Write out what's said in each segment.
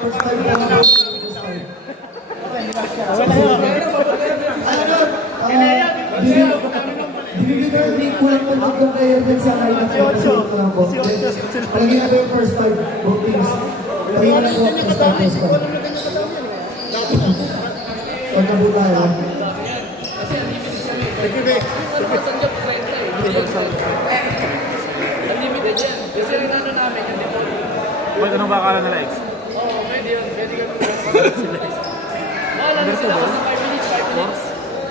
First time na ako. Binibigyan din kulang po ng player din sa kailang po. Palagi na po yung first time bookings. Palagi na po first time. Saan na po tayo? Unlimited yan. Kasi rin ano namin, yung dito. Wait, ano ba akala nila, X? Oo, pwede yun. Pwede kami wala na sila kasi 5 minutes, 5 minutes.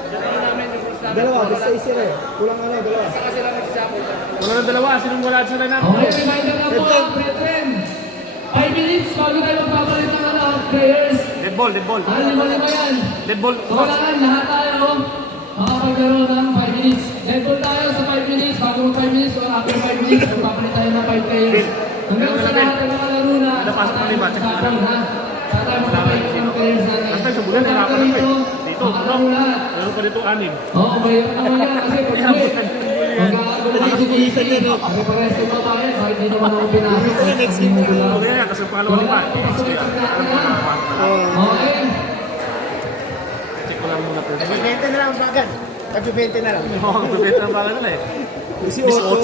Yan ano namin, yung rules namin. Dalawa, basta isa rin. Kulang ano, dalawa. Saka sila nagsasabot. Wala na dalawa, sinong wala sa line natin? Okay, reminder na po ang brethren. 5 minutes bago tayo magpapalit ng players. Dead ball, dead ball. Lima yan. Dead ball, So, kailangan lahat tayo makapaglaro ng 5 minutes. Dead ball tayo sa 5 minutes. Bago mag 5 minutes o after 5 minutes, magpapalit tayo ng 5 players. Hanggang sa lahat ng mga laro na Napasok na liba, check tayo ha. Sa tayo magpapalit ng players natin. Last time sa bulan, hirapan na pa eh. Dito, makalaro lahat. meron pa dito 6. Oo, mahirap naman yan kasi pag-uwi. Pagkakagulo ng situation yan. Ako parehas ko pa tayo. Bakit di naman ako pinasok? Next game na lang. Okay yan, kasi pangalawa lima. Okay. Check ko lang muna po. Nagbibenta na lang bagan. Nagbibenta na lang. Oo, magbibenta ng bagal nila eh. 18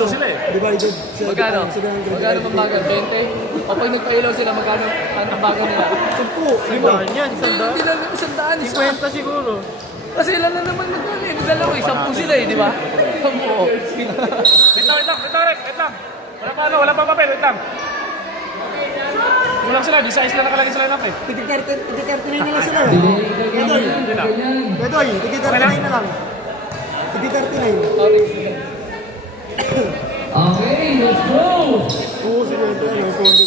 sila eh. Divided. Magkano? Magkano bang bagal? 20? O pag nagpailaw sila, magkano ang bagal nila? 10. Sandaan yan, sandaan. Hindi lang naman sandaan. 50 siguro. Kasi ilan na naman magkano eh. Dalawa eh. 10 sila eh, di ba? 10. Wait lang. Wala pa ano, wala pa papel, wait lang. Kulang sila, di size na nakalagay sa line-up eh. Tigi-39 na lang sila. Hindi na. Bedoy, tigi-39 na lang. Tigi-39. Okay, let's go! Oo, si Bedoy. Ano, Kondo.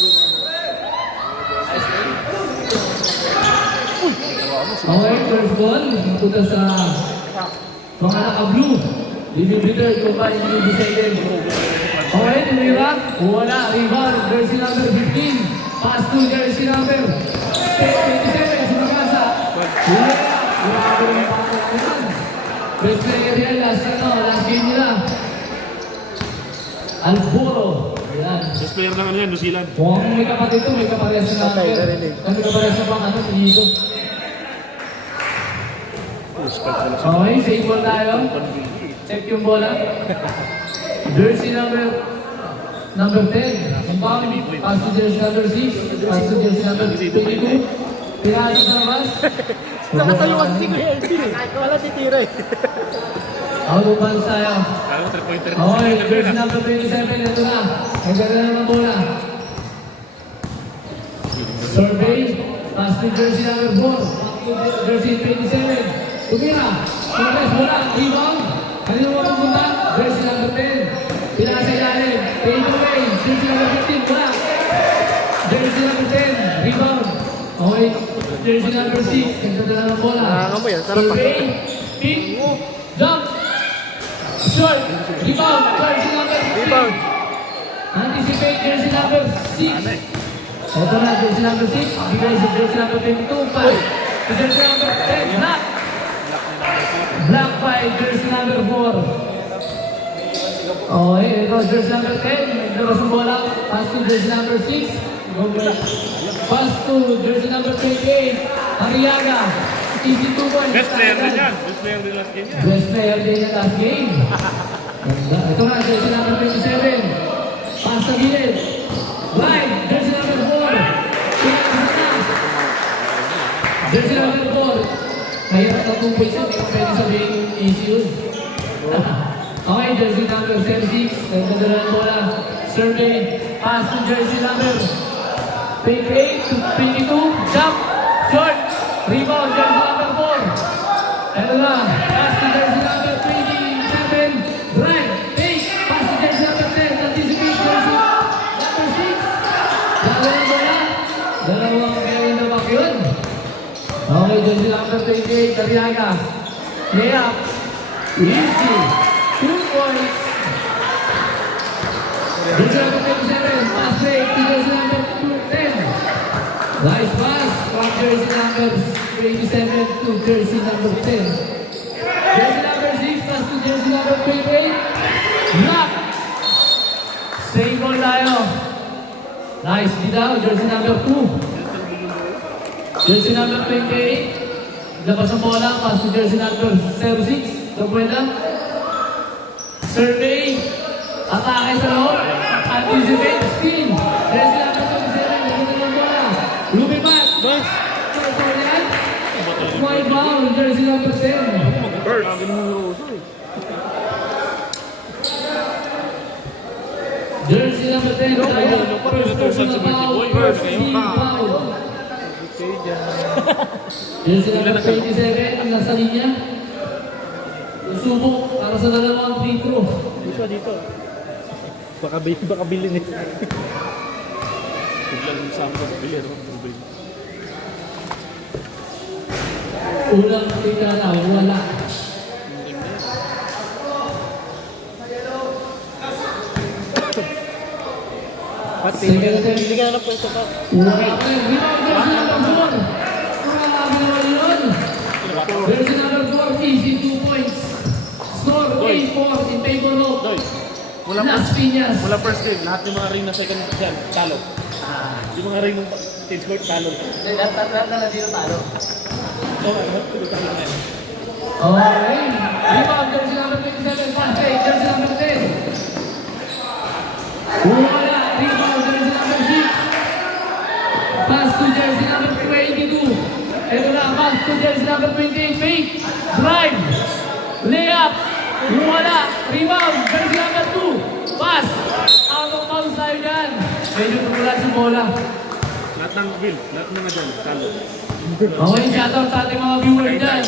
Okay, first ball. Napunta sa mga naka-blue. Distributor, combined blue decided. Okay, tumira. Wala, rebound. Jersey number 15. Pass to jersey number 27. Sumagasa. Wala. Grabe yung pangalaman. Best player yan. Last game nila. Alboro. Ayan. Best player ng ano yan, New Zealand. Kung may kapatid ito, may kaparehas na number. Kung may kaparehas na pang ano, dito. Okay, save ball tayo. Check yung bola. Jersey number 10. Compound. Pass to jersey number 6. Pass to jersey number 22. Pinasok sa labas. Nakatayo kasi si Kuya Elvin eh. Wala titira eh. Out of bounds tayo. Lalo, 3-pointer. Okay, jersey number 27. Ito na. Ang ganda na ng bola. Survey. Pass to jersey number 4. Jersey 27. Tumira. Survey. Bola. Rebound. Kanino mo pupunta? Jersey number 10. Pinasa ilalim. Take away. Jersey number 15. Wala. Jersey number 10. Rebound. Okay. Jersey number 6. Ganda na ng bola. Survey. Pick. Jump. Short. Rebound. Jersey number 15. Anticipate. Jersey number 6. Ito na. Jersey number 6. Bigay sa jersey number 22. Pass. To jersey number 10. Block. Block by jersey number 4. Okay, ito jersey number 10. May daros ng bola. Pass to jersey number 6. Pass to jersey number 28. Ariaga. Easy 2 points. Best player din yan. Best player din last game yan. Best player din yung last game. Ganda. Ito na, jersey number 27. Pass sa gilid. Right, jersey number 4. Pinakasal na. Jersey number 4. Mahirap na 2 points yun. Hindi ko pwede sabihin easy yun. Okay, jersey number 36. Ganda na ng bola. Survey. Pass to jersey number 28 to 22. Jump. Short. Rebound. Jersey number 4. Ito na. Pass to jersey number 27. Drive. Take. Pass to jersey number 10. Anticipate jersey number 6. Dalawa na bola. Dalawang carry na back yun. Okay, jersey number 28. Ariaga. Layup. Easy. 2 points. Jersey number 27. Pass fake to jersey number 10. Nice pass from jersey number 27 to jersey number 10. Jersey number 6 pass to jersey number 28. Block. Same goal tayo. Nice. Di daw, jersey number 2. Jersey number 28. Labas ang bola. Pass to jersey number 06. Kapuela. Survey. Atake sa loob. Anticipate. Spin. Jersey number 27. Nakita ng bola. Lumipat. Nice. Ito yan. White ball. Jersey number 10. Bird. Jersey number 10. First personal foul. First team foul. Jersey number 27. Ang nasa linya. Subok para sa dalawang free throw. Dito. Baka bilhin eh. Biglang sa amin. Bilhin. Unang tingnan na wala. Second attempt. Hindi ka na pwesto pa. Wala pa rin. Rebound jersey number 4. Wala yun. Jersey number 4 easy 2 points. Score 8-4 in favor of Wala Las Piñas. Wala first game. Lahat ng mga ring na second dyan, talo. Yung mga ring ng stage court, talo. Lahat na dito talo. Okay, talo na yan. Okay. Rebound jersey number 27. Pass fake jersey number 10. Wala. Rebound jersey number 6. Pass to jersey number 22. Ito na. Pass to jersey number 28. Fake. Drive. Layup. Wala. Rebound jersey number 2. Pass. Out of bounds tayo dyan. Medyo tumula sa bola. Lahat ng bill, lahat ng mga dyan, talo. Okay, shoutout sa ating mga viewers dyan.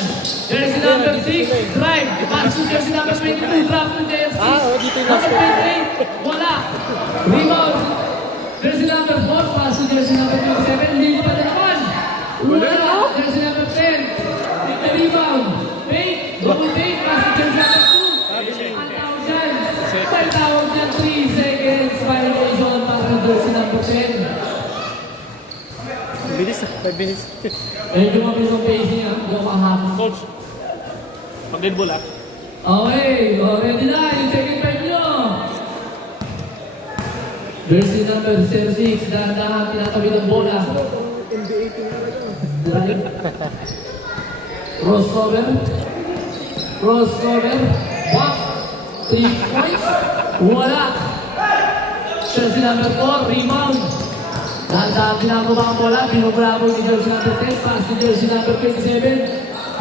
Jersey number 6, drive. Pass to jersey number 22, drop to JFC. Dito yung last Number 28, wala. Rebound. Jersey number 4, pass to jersey number 27, ligo pa na naman. Wala. Jersey number 10, take the rebound. Fake, double take, pass to jersey number 2. Ang tawag dyan, may tawag dyan, 3 seconds violation para sa jersey number 10. Bilis, 5 minutes. Medyo mabilis ang pacing ah. Hindi ako kahapon. Coach, pag dead ball ah. Okay, ready na yung second time nyo. Jersey number 06, dahan-dahan tinatabi ng bola. Drive. Crossover. Crossover. Back. 3 points. Wala. Jersey number 4, rebound. Dahan-dahan pinababa ang bola, pinubrabol ni jersey number 10, pass to jersey number 27.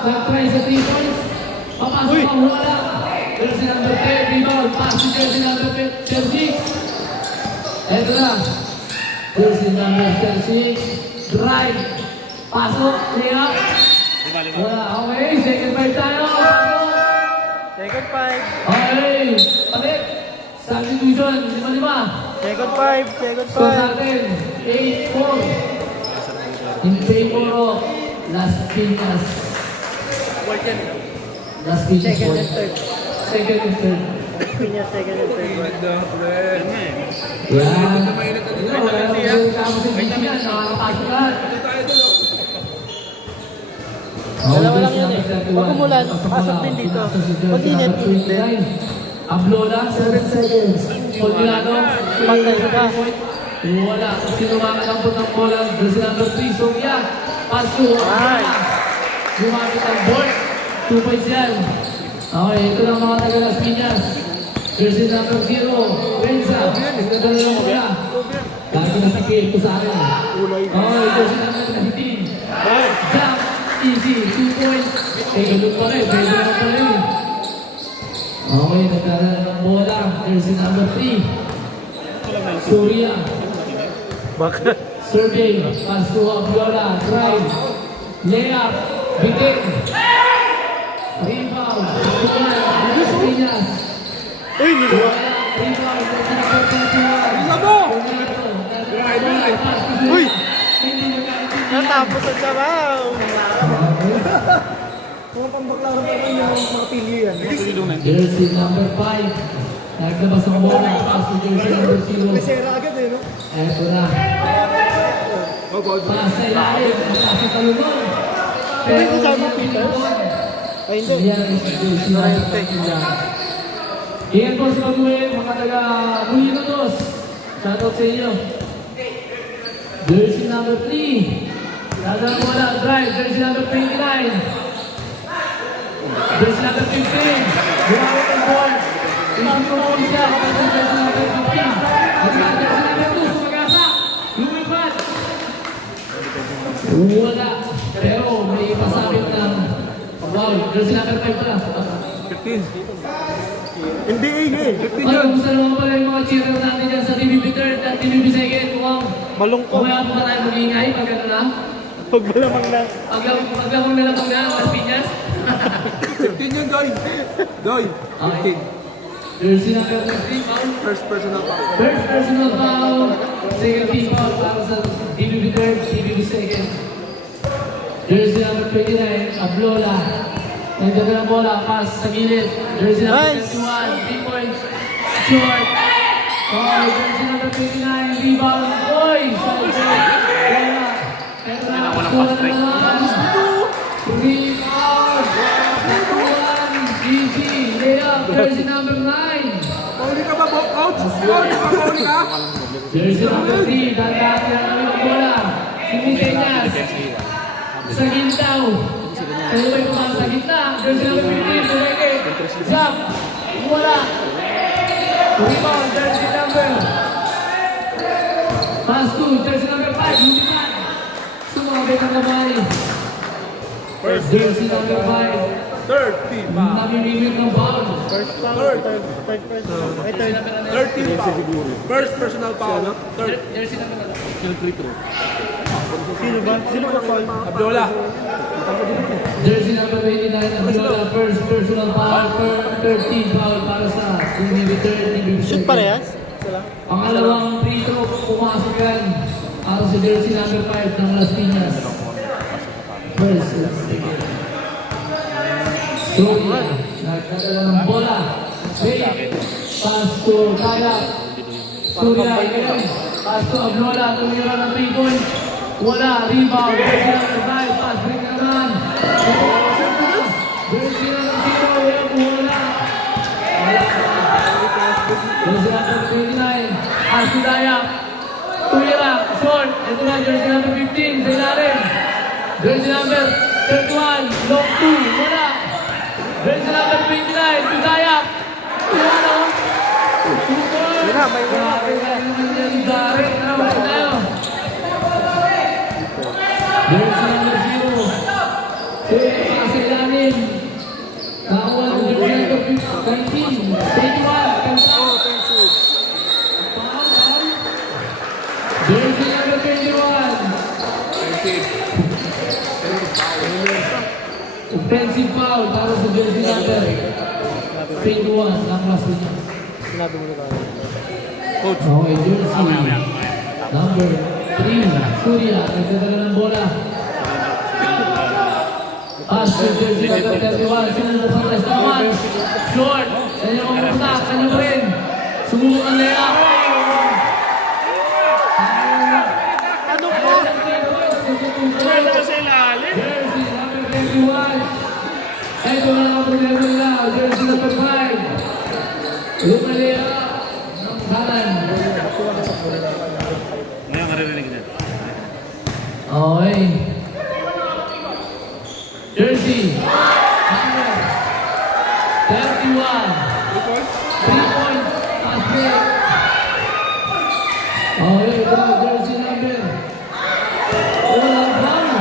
Nag-try sa 3 points. Papasok ang wala. Jersey number 10, rebound, pass to jersey number 6. Eto na. Jersey number 6, drive. Pasok, layup. Wala, okay, second five tayo. Pasok. Second 5. Okay, palit. Substitution, 5-5. Second 5. Second Score natin, 8-4. In favor of Las Piñas. Las Piñas. Second and third. Second and third. Pinya, second and third. Yan. Wala nang tapos yung DC yan. Nakakapasok lahat. Dalawa lang yun eh. Pag umulan, pasok din dito. Pag init, init din. Ablola, 7 seconds. Polvilano, Pantay ka. wala. Sinumakan ang putang bola. Jersey number 3, Sofia. Pass to Ablola. Gumamit ang board. 2 points yan. Okay, ito lang mga taga Las Piñas. Jersey number 0, Renza. Nagdadala lang bola. Lagi nakikip ko sa akin. Okay, jersey number 19. Jump, easy, 2 points. Eh, ganun pa rin. Pwede naman pa rin. Okay, nagdadala ng bola. Jersey number 3. Surya. Bakit? Survey. Pass to Ablola. Drive. Layup. Bitin. Rebound. Las Piñas. Uy, nilo. Rebound. Isa mo! Uy! Natapos ang sabaw! Mga pambaklaran pa rin yung mga pili yan. Jersey number 5. Naglabas ang bola. Pass to jersey number 0. May sera agad eh, no? Eto na. Pass sa ilalim. Pass sa talunod. Pero hindi pinipon. Ay, hindi. Yan is jersey number 5. Ingat po sa pag-uwi, mga taga Bulinos. Shoutout sa inyo. Jersey number 3. Dadang bola, drive, jersey number 29. Jersey number 15. Gumamit ang ball. Isimulong siya kapag sa jersey number 15. At sa jersey number 2, sumagasa. Lumipad. Wala. Pero may pasabit ng wow, jersey number 5 pala. 15. NBA eh. 15 Ay, yun. kumusta naman pala yung mga cheerer natin dyan sa TVB 3rd at TVB 2nd? Mukhang Malungkot. kumaya po ba tayo mag-iingay pag ano na? Pag malamang lang. Paglamang na lang pag na, Las Piñas. 15 yun, Doy. Doy. 15. Jersey number 15, foul. First personal foul. First personal foul. Second team foul para sa TVB 3rd, TVB 2nd. Jersey number 29, Ablola. Nagdaga ng bola, pass sa gilid. Jersey number 21, 3 points. Short. Oh, jersey number 29, rebound. Oy! Bola. Bola naman. Rebound. One, easy. Layup. Jersey number 9. Pauli ka ba, coach? Pauli ka, pauli ka? Jersey number 3, dati ang kami bola. Sinisenyas. Sa gintaw. Kaya may pumasok sa gitna. Jersey number 15, Tumeke. Jump. Wala. Rebound, jersey number. Pass to, jersey number 5, Lumitan. Sumabit ang labay. Jersey number 5. Third team foul. Namimimit ng foul. Third team foul. First personal foul. Third. Jersey number 5. Sino ba? Sino ba foul? Abdola. Jersey number 29, Abdullah, first personal foul, 13 foul para sa TVB 3rd, TVB 2nd. Shoot parehas? Pangalawang free throw, pumasok yan para sa jersey number 5 ng Las Piñas. First, second. Surya, nagkadala ng bola. Wait, pass to Kaya. Surya, again. Pass to Ablola, tumira ng 3 points. Wala, rebound, jersey number 5, pass break naman. Jersey number 0, wala. Jersey number 29, pass to Daya. Tumira, short. Ito na, jersey number 15, sa ilalim. Jersey number 31, long 2, wala. Jersey number 29, to Daya. Wala. Super. Grabe ka naman yan, Darren. Naman tayo. Jersey number 0. Sa ilalim. Nakakuha ng jersey number 19. 21. Kanta. Foul. Jersey number 21. Offensive foul para sa jersey number 21 ng Las Piñas. Sinabi mo na tayo. Okay, jersey number 3, Surya, nagdadala ng bola. Pass to jersey number 31, sumubok sa tres naman. Short, kanya mamunta, kanya pa rin. Sumubok ang layup. Ano po? Jersey number 21. Ito na ang problema nila, jersey number 5. Lumalaya ng kanan. Ngayon, karirinig niya. Okay. Jersey number 31. 3 points. Pass break. Okay, ito jersey number. Walang foul.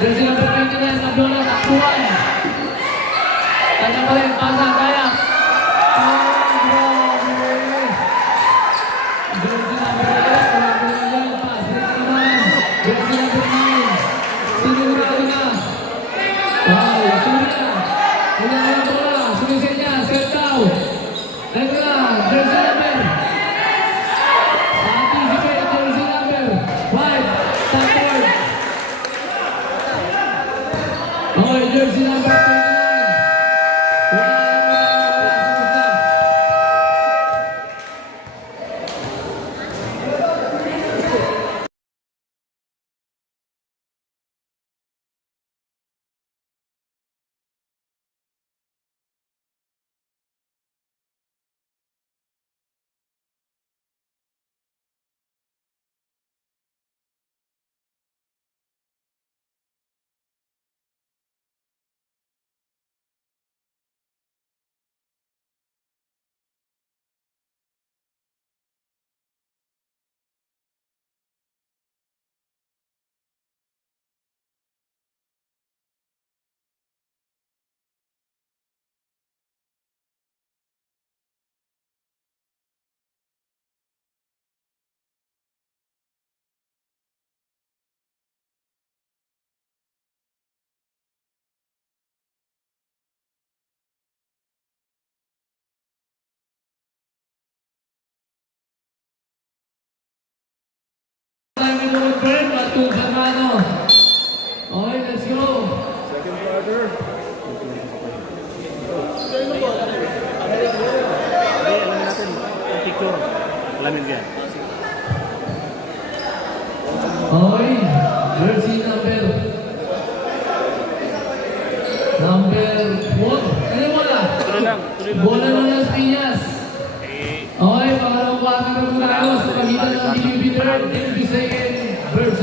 Jersey number 29. Abdullah takbuhan. Kanya pa rin. Pasa. Kaya. Jersey number 11. Walang yan. Pass break naman. Jersey number 9. Sinigurado na. Wow, Surya. Wala na yung bola. Sumisin niya. Sertao. Ito na. Jersey number. Anticipate. Jersey number 5. Stafford. Okay, jersey number 29. Wala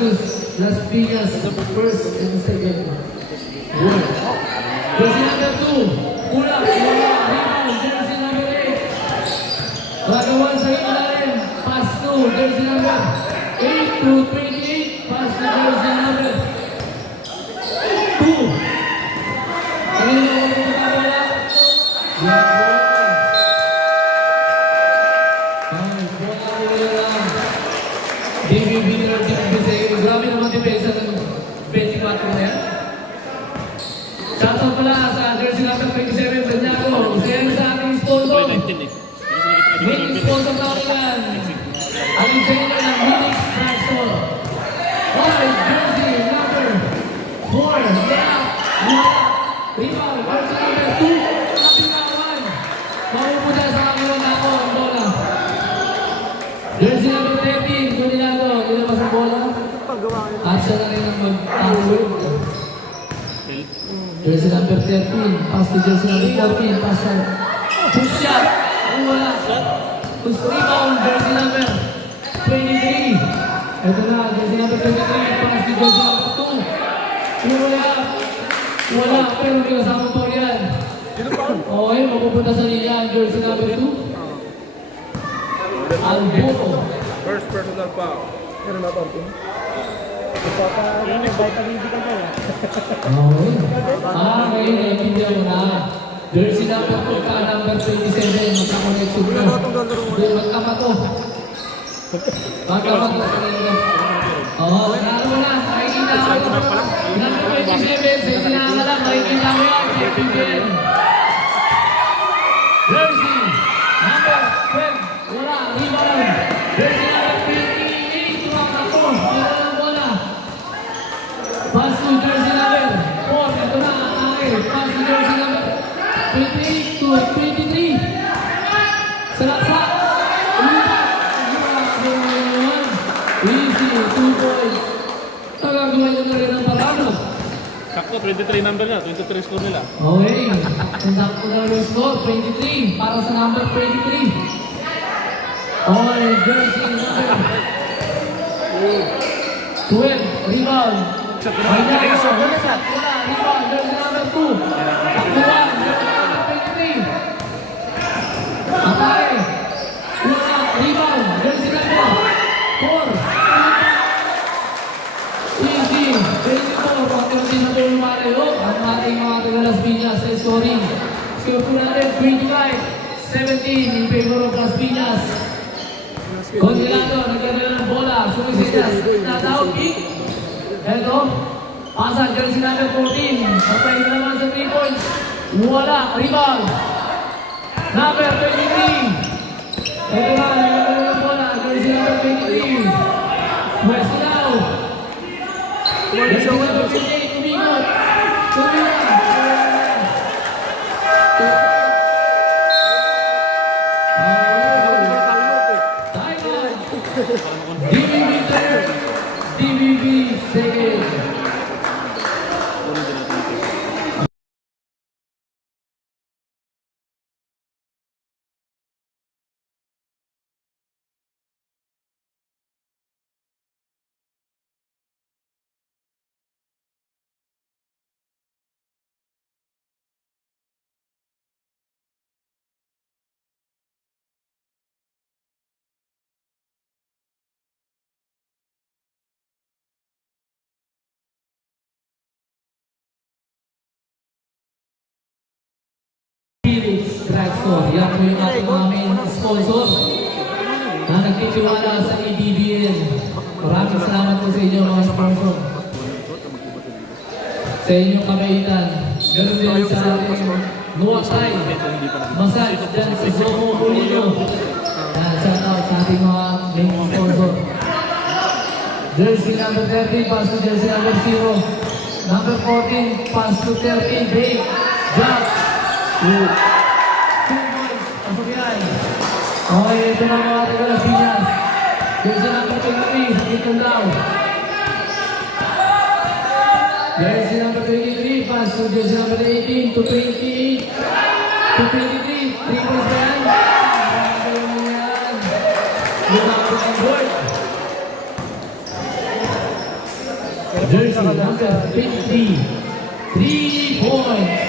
versus Las Piñas, first and second. Good. Jersey number 2. Kulang. Rebound. Jersey number 8. Bagawan sa ilalim. Pass to jersey number 8 to 28. Pass to jersey number 2. Ano yung mga pagkakawala? DBB na rin. Grabe naman depensa ng 24 na yan. Shoutout pala sa jersey number 27, Banyago. Isa yan sa ating sponsor. Main sponsor natin yan. Ang trainer ng Minix Drugstore. Alright, jersey number 4. Yeah. Rebound, jersey number 2. Kapinawan. Mapupunta sa kamera na ako ang bola. Jersey number 13. Kuninado. Ilabas ang bola. At siya na rin ang mag-password. Jersey number 13. Pass to jersey number 14. Pass to push shot. Wala. Push rebound. Jersey number 23. Ito na. Jersey number 23. Pass to jersey number 2. Wala. Pero may kasama po yan. Okay, mapupunta sa linya. Jersey number 2. Albuco. First personal foul. Pero na torting. Vitamin D ka ba yan? Okay. Ngayon, naiintindihan mo na. Jersey number 2 ka, number 27. Magkakonnection mo. Magkamato. Magkamato. Oo, nanalo mo na. Makikita mo. Number 27, sa itinaka lang. Makikita mo yan. Sa FPBN. Jersey number 12. Wala. Rebound. Jersey number 28. Tumakbo. Wala ng bola. Pass to jersey number 4. Ito na ang akin. Pass to jersey number 28 to 23. Salaksak. Easy. 2 points. Tagagawa nyo na rin ang parano. Sakto, 23 number niya. 23 score nila. Okay. Sakto na rin yung score. 23. Para sa number 23. Okay. Jersey number 12. Rebound. Ay na, wala, rebound, jersey number 2. Takbuhan, jersey number 23. Atake. Wala, rebound, jersey number 4. Easy, 24. Pagkakunti na ito yung malayo. Ang ating mga taga-Las Piñas sa scoring. Score po natin 25-17 in favor of Las Piñas. Congelado, nagkakaroon ng bola. Sumisitas, natawag kick. Ito, pasang jersey number 14. Patay na naman sa 3 points. Wala, rebound. Number 23. Ito na, nagkakaroon ng bola. Jersey number 23. West now. Jersey number 28, tumingot. Tumingot. DBB third, DBB second. Minix Drugstore. Yan po yung ating mga main sponsor na nagtitiwala sa ABBN. Maraming salamat po sa inyo mga sponsor. Sa inyong kabaitan. Ganun din sa ating Nuwatay. Massage dyan sa Zomo Pulino. Shout out sa ating mga main sponsor. Jersey number 30, pass to jersey number 0. Number 14, pass to 13, break. Jump. 2 points. Pasok yan. Okay, ito na mga taga-Las Piñas. Jersey number 23, sakitong daw. Jersey number 23, pass to jersey number 18 to 28 to 23. 3 points ba yan? Look out for the board. Jersey number 23. 3 points.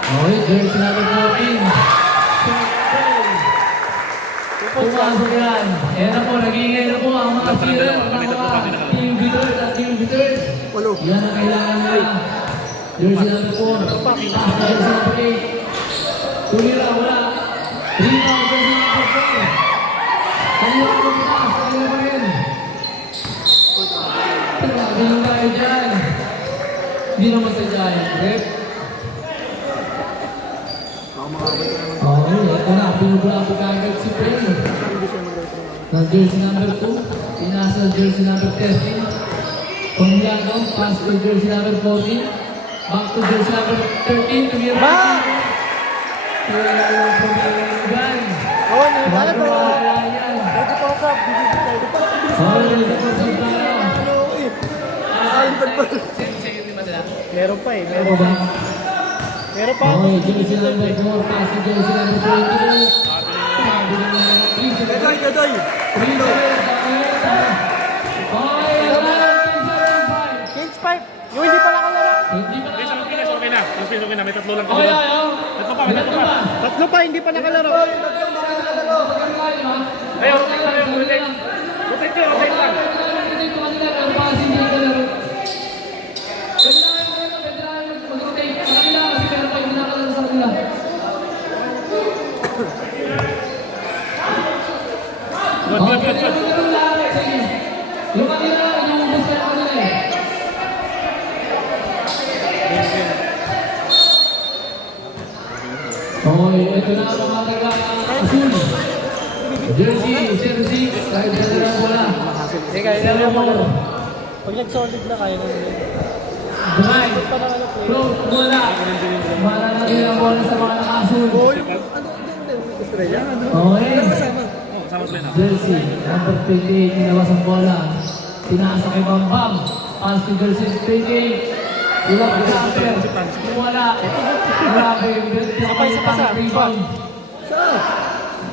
Okay, jersey number 14. Pumasok yan. Ayan na po, nag-iingay na po ang mga cheerer, mga team leaders at team leaders. Yan ang kailangan nila. Jersey number 4. Pass na jersey number 8. Tumira, wala. Rebound, jersey number 4. Kanina po pass, kanina pa rin. Grabe yung tayo dyan. Hindi naman sa dyan. Rep. Okay, ito na. Pinubula po kagad si Pren. Na jersey number 2. Pinasa jersey number 13. Pumilano, pass to jersey number 14. Back to jersey number 13. Tumira. Tumira yung pumilano. Oo, nalala to. Wala yan. Ready po sa bibigay. Okay, ito po sa tayo. Meron pa eh. Ano ba? Meron pa. Okay, jersey number 4. Pass to jersey number 20. Sabi na nga. Gadoy. 3-7. Okay, wala. 3-7-5. Change 5. Yung hindi pa nakalaro. Hindi pa Okay, na. okay na. Okay na. May tatlo lang Okay, ayaw. Tatlo pa, May tatlo pa. Tatlo pa, hindi pa nakalaro. Ayaw, rotate. Rotate yun, rotate lang. Good. Yung kanila, inuubos ka na kanila eh. Okay, ito na ang mga taga Asul. Jersey, 06, kahit sa nila wala. Sila mo. Pag nag-solid na kaya naman yun. Drive. Float, wala. Para na rin ang bola sa mga naka-Asul. Okay. Jersey, number 28, tinawas ang bola. Tinaasa kay Bambam. Pass to jersey 28. Ulap ko jumper. Wala. Grabe. Pinapalitan ang rebound.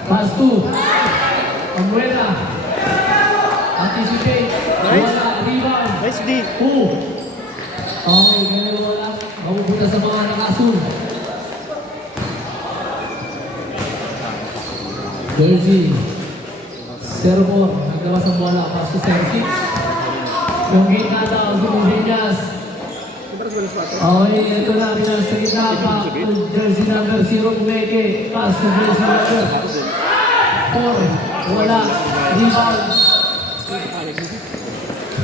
Pass to Amuela. Anticipate. Wala. Rebound. Nice D. Okay, ganyan wala. Mabubuta sa mga nakasul. Jersey. Servor. Naglawas ang bola. Pass to 6. Yung gate na daw. Si Mujinas. Okay, ito na. Pinasa kita pa. Jersey number 0. Umeke. Pass to jersey number 4. Wala. Rebound.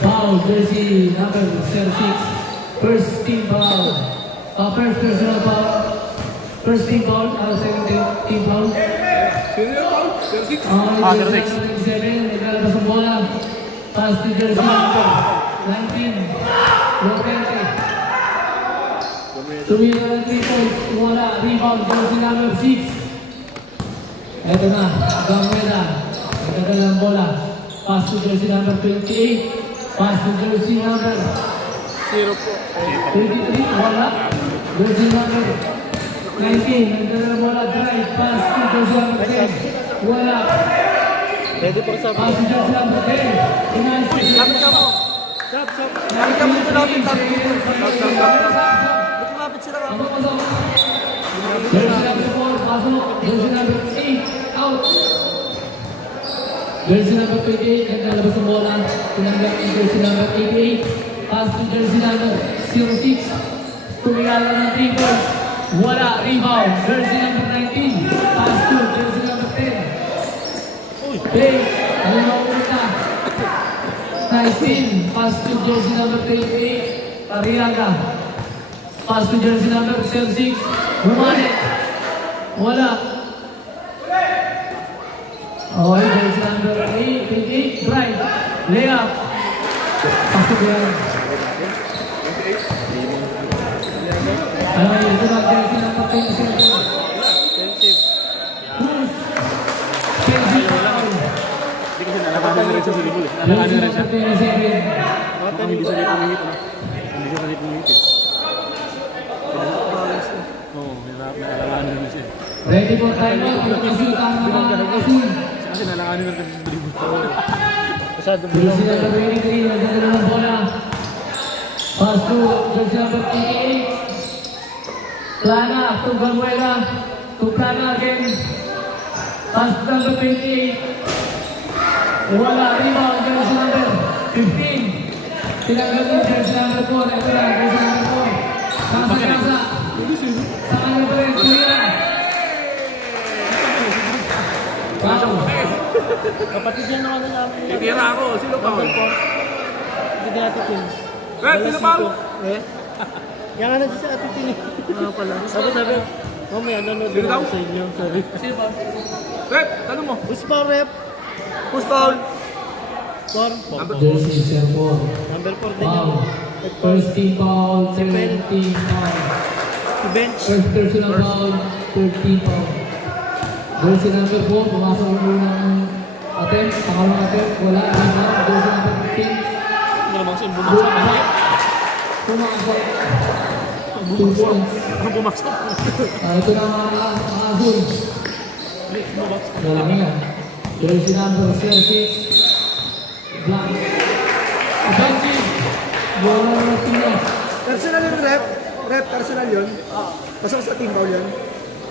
Foul. Jersey number 6. First team foul. First personal foul. First team foul. Second team foul. Jersey number 7. Naglalabas ang bola. Pass to jersey number 19. Lopente. Tumira ng 3 points. Wala. Rebound. Jersey number 6. Ito na. Gamuela. Nagdadala ang bola. Pass to jersey number 28. Pass to jersey number 23. Wala. Jersey number 19. Nagdadala ang bola. Drive. Pass to jersey number 10. Wala. Ready for sa Pass to jersey number 10. Lapit ka mo. Stop. Lapit ka mo dito lapit. Lumapit sila ka. Jersey number 4, pasok. Jersey number 8, out. Jersey number 28, naglalabas ang bola. Tinanggap yung jersey number 88. Pass to jersey number 06. Tumigala ng 3 points. Wala, rebound. Jersey number 19. Pass to jersey number 10. Bay, ano na ulit 19. Pass to jersey number 38. Ariaga. Pass to jersey number 06. Humane. Wala. Okay, jersey number 88. Drive. Layup. Pass to yan. Ano yun? Ito na jersey number 27. Push. Jersey foul. Hindi kasi nalakasan na rin siya sa libol. Jersey number 27. Hindi siya dito umihit. Hindi siya dito umihit. Oo, may nalakasan na siya. Ready for timeout. Pagkasuit ang mga nakasul. Kasi nalakasan na rin siya sa libol. Masyado Jersey number 23. Nagdadala ng bola. to jersey number 88. Plana to Valbuena. To Plana again. Pass to number 28. Wala, rebound, jersey number 15. Tinanggal yung jersey number 4. Ito lang, jersey number 4. Kasa. Sa kanya pa rin, Kuya. Wow. Kapatid yan naman na namin. Titira ako. Sino pa? Hindi natin yun. Red, sino pa? Eh? Yan nga na si Ate Tini. Pala. Sabi, mamaya nanonood Sino daw? ako sa inyo. Sorry. Sino ba? Red, tanong mo. Who's foul, rep? Who's foul? Four. Jersey number 4. Number 4 din Wow. yan. First team foul, second team foul. Si bench. First personal foul, third team foul. Jersey number 4, pumasok ang unang attempt, pangalawang attempt, wala, rebound. Jersey number 15, Hindi naman kasi good bumagsak. back, pumasok, 2 points. Bumagsak. Ito na mga azul. Lalaki yan. Jersey number 06, black. Offensive, bola ng Martinez. Personal yung rep. Rep, personal yun. Pasok sa team foul yun.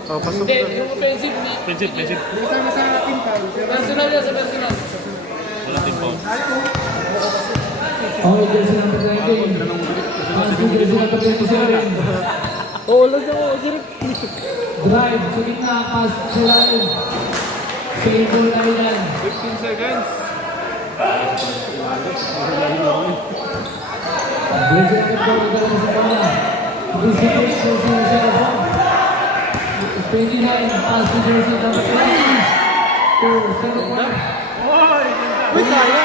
Oh, pasok. Hindi, yung offensive ni Pensit. Hindi tayo sa team foul. personal yan sa personal. Wala team foul. Okay, jersey number 19. Pasok jersey number 27. Oo, lang ako. Direct. Drive, sa gitna, pass, sirain. Same ball na yan. 15 seconds. Jersey number 4, magdala sa bola. 26, jersey number 29, pass to jersey number 20. To second one. Uy, kaya.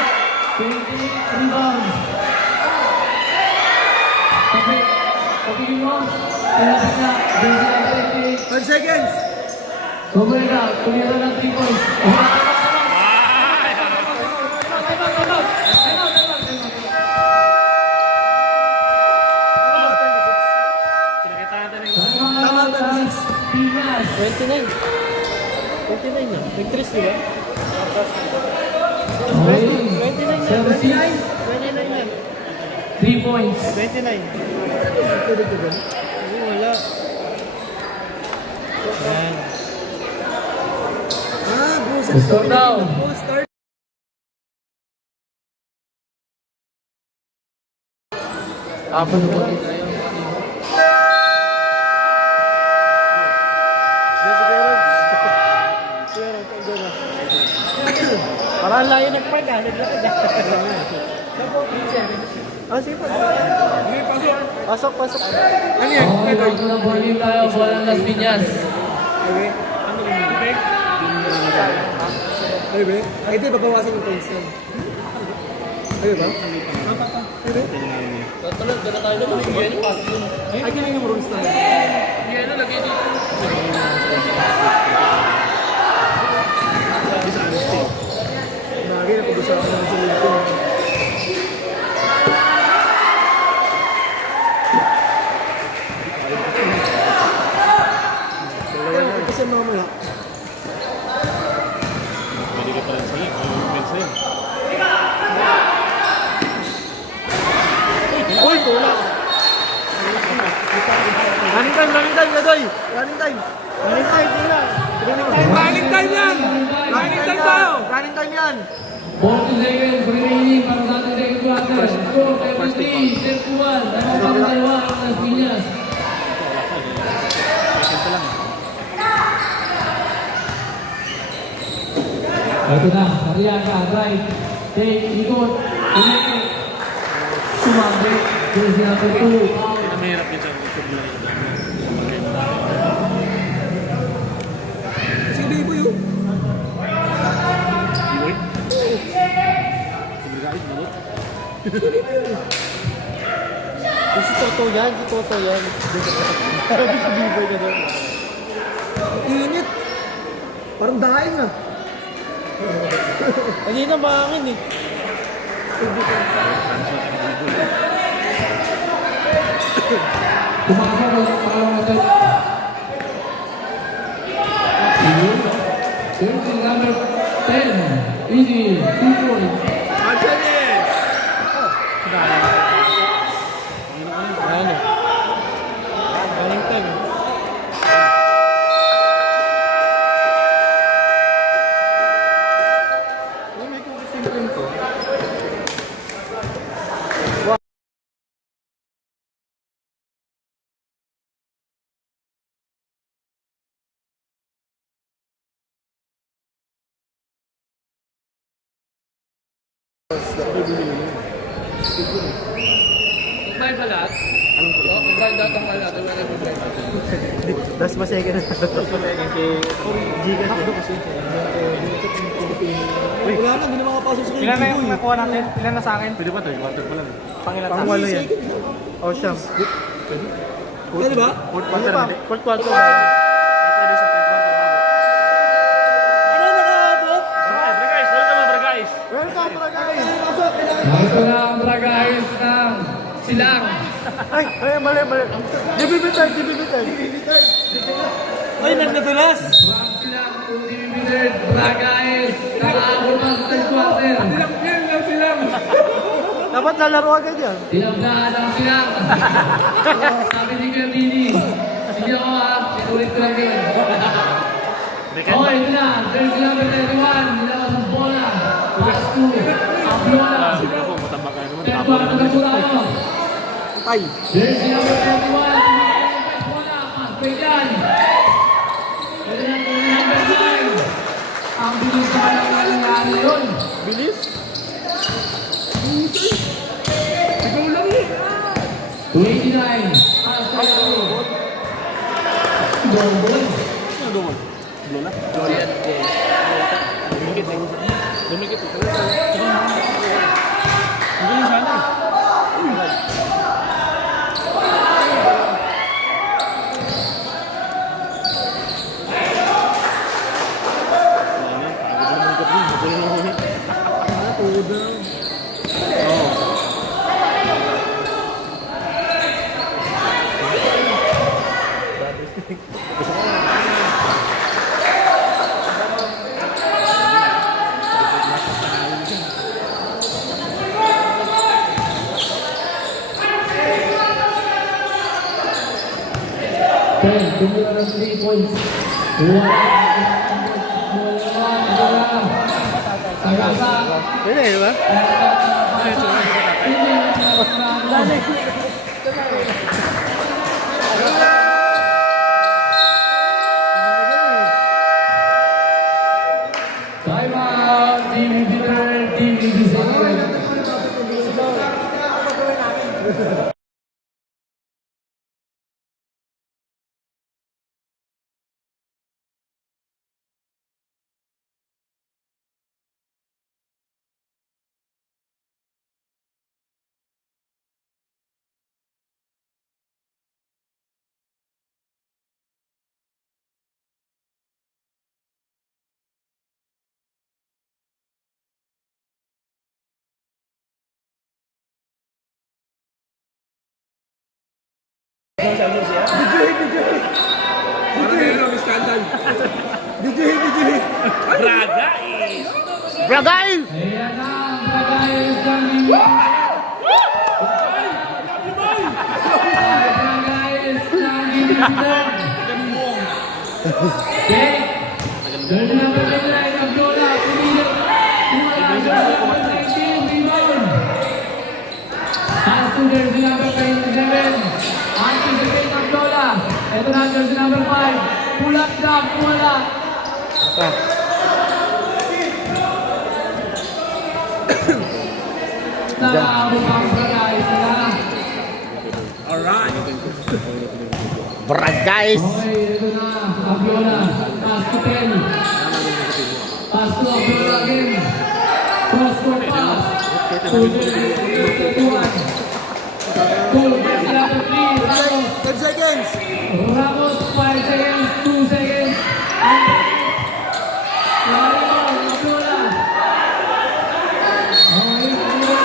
28 rebounds. Kapigin mo. Tinapit na, jersey number 28. 10 seconds. Kumulga, tumira ng 3 points. Tama, Pinas. 29. 29 na. Nag-3 di ba? Okay. 29 na. 76, 29 na. 3 points. 29. Ay, wala. Ayan. Score down. Apa na po tayo? Parang layo nagpark ah. Naglakad ah. Ah, sige pa. Pasok. Ano yan? Okay, back to the boarding tayo. Bola ng Las Piñas. Okay. Ano ba? Ay, di, babawasan yung points yan. Ano ba? Tatulog, gana tayo naman yung ganyan yung pass yun. Ay, ganun yung rules na. Yan na, lagay dito. Bagay na pag-usapan naman sa lito. Kasi mamaya. Pwede ka pa rin sa'yo. Uy, tulak! Running time, Gadoy! Running time! Running time yan! Running time tayo! Running time yan! 40 seconds remaining para sa ating second quarter. Score 70, set 1. Nakapang dalawa ang Las Piñas. Ito na, Ariaga, right, take, ikot, ulit, sumabit, jersey number 2, foul. Mahirap yun sa football. Si Bibo yun. Si Toto yan. Sabi si Biboy ka doon. Init. Parang daing ah. Kanina mahangin eh. Pumasok ang pangalawang attack. Jersey number 10, easy, 2 points. Anthony! ano. Wellington. May cookies cream to. May balat? Anong kulo? May datang balat. Das masaya na. Wala na, hindi na makapasok sa Ilan na yung nakuha natin? Ilan na sa akin? Pwede ba ito? Yung water pa lang. Pangilan sa akin? Pang-walo yan. O siyam. Pwede ba? Fourth quarter. Fourth quarter. Pwede sa third quarter. Ano nakakabot? Guys, welcome mga guys. Welcome, mga guys! Ito na ang guys ng silang. Ay, mali. Dibibitay. Ay, nagnadulas! From silang unlimited guys. Nakaabot ng third quarter. Dapat lalaro agad yan. Tinabdaan ang silang. Sabi ni Kuya Bini. Sige ako sinulit ko lang yun. Okay, ito na. Jersey number 31. Nilakas ang bola. Pass to Abiola. Third quarter na po tayo. Ay. Jersey number 31. Bola. Pass break yan. Ito na po yung number 9. Ang bilis naman ang nangyari yun. Bilis? 289. Pass tayo. Double. Dumikit. Ang galing sana. Tumula ng 3 points. Sagasa. Pwede, di ba? Time out. Team winner. Team decision. Bragay! Ayan na ang Bragayes ng Bragayes ng Ginibidon. Okay. Jersey number 29 ang Lola. Pumilit. Jersey number 19. Rebound. Pass to jersey number 27. Anticipate ang Lola. Ito na jersey number 5. Pull up jump. Wala. Nakaabot ang Bragayes nila. Bragay! Okay, ito na. Abiola. Pass to 10. Pass to Abiola again. Cross court pass. To jersey number 21. To jersey number 3. Ramos. 10 seconds! Ramos, 5 seconds, 2 seconds. Abiola. Okay, Abiola.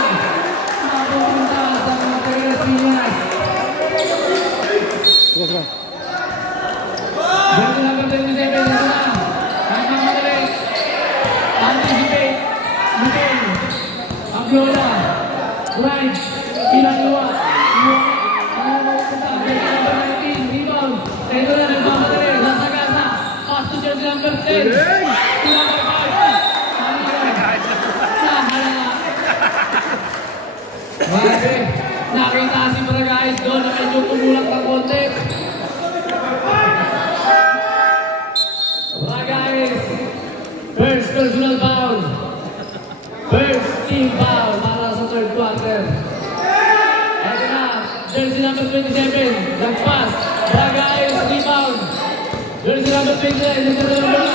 Napupunta sa mga Pilipinas. Jersey number 27, ito na. Kahit na madali. Anticipate. Miguel. Abiola. Right. Ilan luwa. Luwa. Ito na, nagmamadali. Nasa gasa. Pass to jersey number 10. Number 5. Grabe. Nakita si Barangayes doon na medyo tumulak ng konti. Barangayes. First personal foul. First team foul para sa third quarter. Ito na, jersey number 27. Nagpass. Barangayes, rebound. Jersey number 29. Nagkaroon ng bola.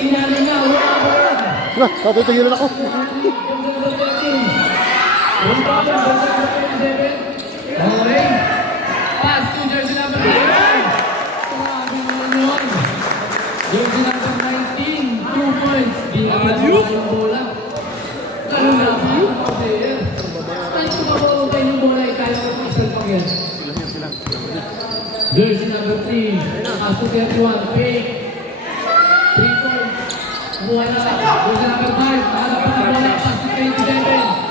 Inano niya. Wala ba yun? Wala, tatitingin ako. Okay. Pass to jersey number 19. Grabe naman yun. Jersey number 19, 2 points. Binigyan mo yung bola. Ganun nga ba? Okay. Saan ko ba maupay yung bola? Kaya ko isang pang yan. Jersey number 3, pass to 31, fake. 3 points. Kumuha na lang. Jersey number 5, nakahanap pa ng bola. Pass to 27.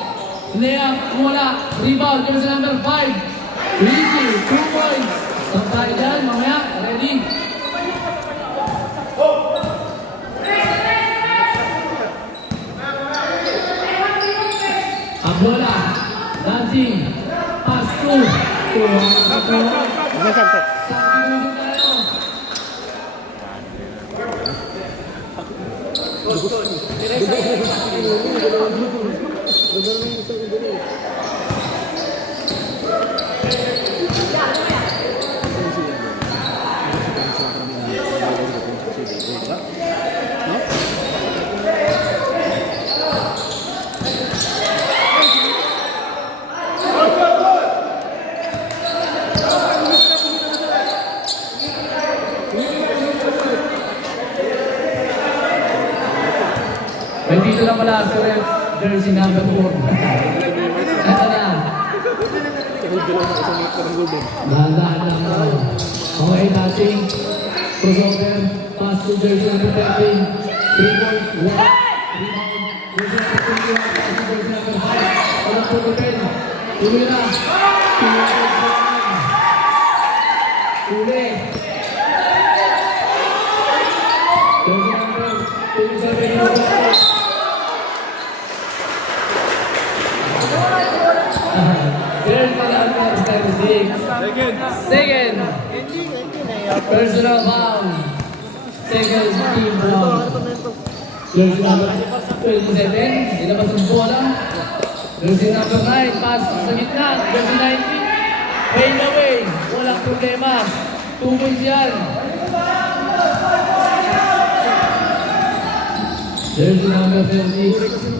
Layup, wala. Rebound, jersey number 5. Easy, 2 points. Stop tayo dyan, mamaya. Ready? Ang bola. Dancing. Pass to. Nandito lang pala sa jersey number 4. Ito na. Dahan-dahan lang. Okay, dancing. Crossover. Pass to jersey number 13. 3 points. 1. Rebound. Jersey number 21. Pass to jersey number 5. Walang po defend. Tuloy na. Tuloy. Jersey number 27. Second. Personal foul. Second team foul. Jersey number 27. Ilabas ang bola. Jersey number 9. Pass sa gitna. Jersey 19. Fade away. Walang problema. 2 points yan. Jersey number 30.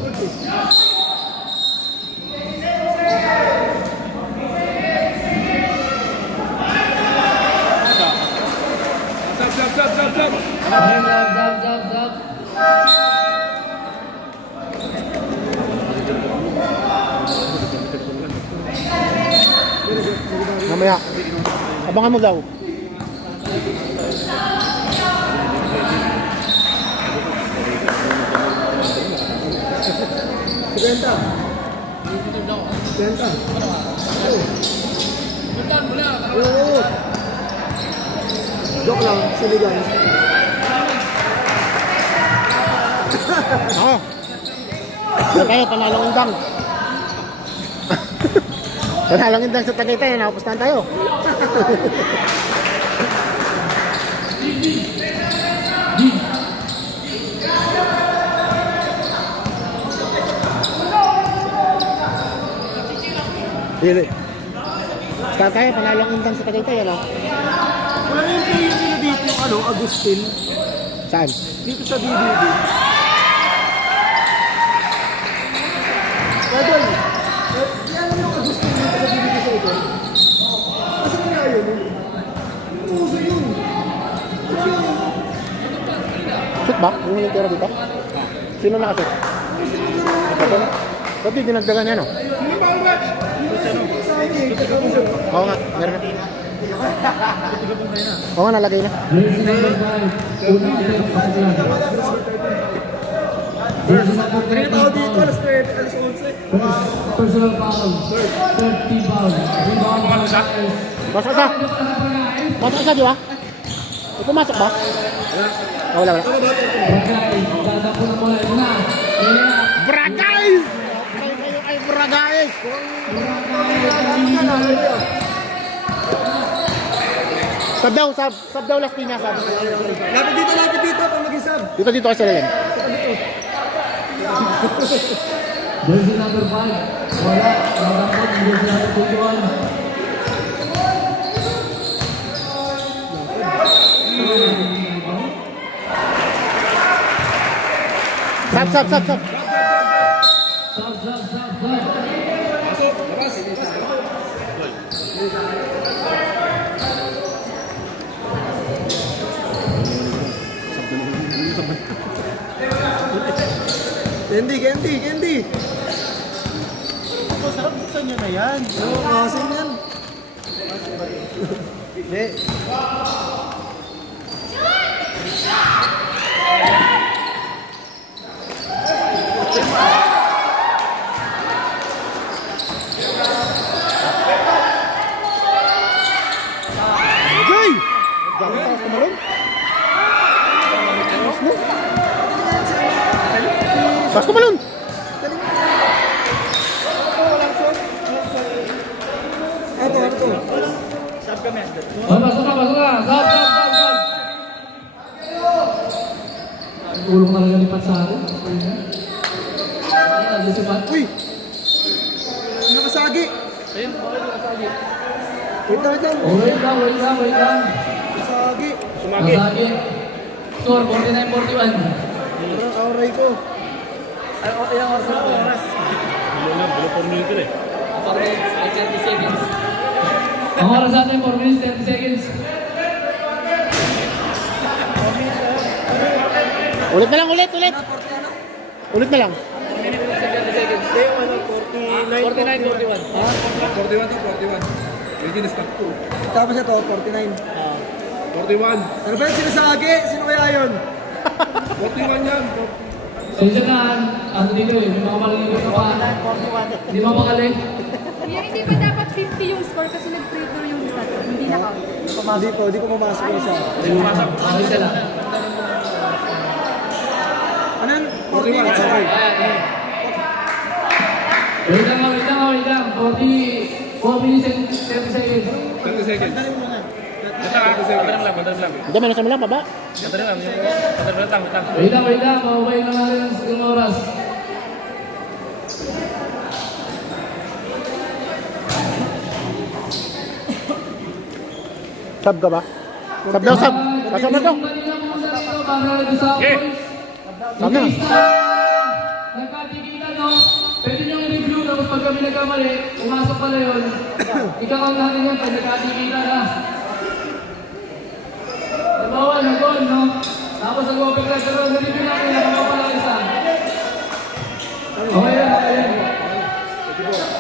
Zap. Mamaya. Abangan mo daw. Benta. Oo. Joke lang, siligan. Ako. Tayo, panalong indang. Panalong indang sa Tagaytay, nakapustahan tayo. Dili. Pustahan tayo, panalong indang sa Tagaytay, ano? Wala yung player nila dito yung ano, Agustin. Saan? Dito sa BBB. Kadol, yan yung Agustin dito sa BBB sa ito. Kasi kaya yun. Puso yun. Shoot ba? Yung tira dito? Sino nakashoot? Ito na. Pati dinagdagan yan, no? Oo nga, meron na. Oo nga, nalagay na. Jersey number 5. Unang step pa sila. Jersey number Kanina 13, tao dito, foul. alas 30, alas 11. Personal foul. 30 foul. Rebound, Barangay. Pasok isa. Pasok isa, di ba? May pumasok ba? Wala, wala. Barangay, dadako na mula. Ito na. Bragais! Kayo ay Bragais! Sab daw last pinya, sab. Lapit dito, pag mag-isab. Dito kasi rin. Jersey number 5. Wala. Nagdakot. Jersey number 21. Sab. Sub. Candy. Sarap buksan nyo na yan. Oo, kasin yan. Hindi. Jay! Galing taas kumalon. Taas kumalon. Ito. Pasok na. Sub. Tulong na lang lipat sa akin. Uy! Nakasagi! Ayun, bakit nakasagi? Wait lang. Wait lang. Nakasagi. Nasagi. Score, 49-41. Parang auray ko. Ilang oras na oras? Ang oras natin, 4 minutes, 30 seconds. Ulit na lang. Ulit na lang. Hindi, yung ano, 49. 49-41. 41. Pwede na stop ko. Tapos ito, 49. 41. Ano ba yung sinasagi? Sino kaya yun? 41 yan. Sensyahan, ano dito eh, may mga maliligot na pa. Hindi mapakali. Kuya, hindi ba dapat 50 yung score kasi nag-free throw yung isa? Hindi na count. Hindi ko pumasok yung isa. Ang isa lang. Ano yun? 40 minutes ako. Wait lang. 4 minutes and 30 seconds. 30 seconds. Hindi, meron sa mula, baba. Wait lang. Mababay na natin ang oras. Sab ka ba? Sab daw, sab. Pasok na daw. Sana. Nagkatikita, no? Pwede nyo i-review tapos pag kami nagkamali, pumasok pala yun. Ikakang natin yan pag nagkatikita na. Nabawa, nag-on, no? Tapos nag-open na pero nag-review natin, nakapapala isa. Okay yan.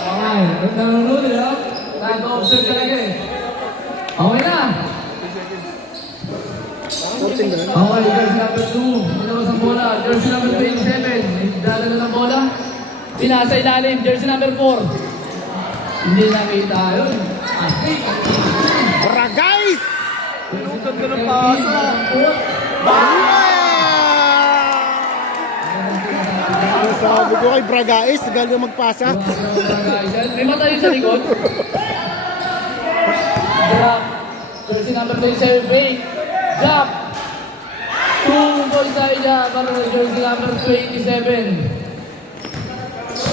Okay, nanonood, no? Nag-observe talaga eh. Okay na. Okay, jersey number 2. Ilabas ang bola. Jersey number 27. Dadala ng bola. Pinasa ilalim. Jersey number 4. Hindi nakita yun. Bragais! Pinutan ka ng pasa. Sabi ko kay Bragais, galing magpasa. May mata yun sa likod. Drop. Jersey number 27. Fake. Drop. 2 ball sa ida para jersey number 27.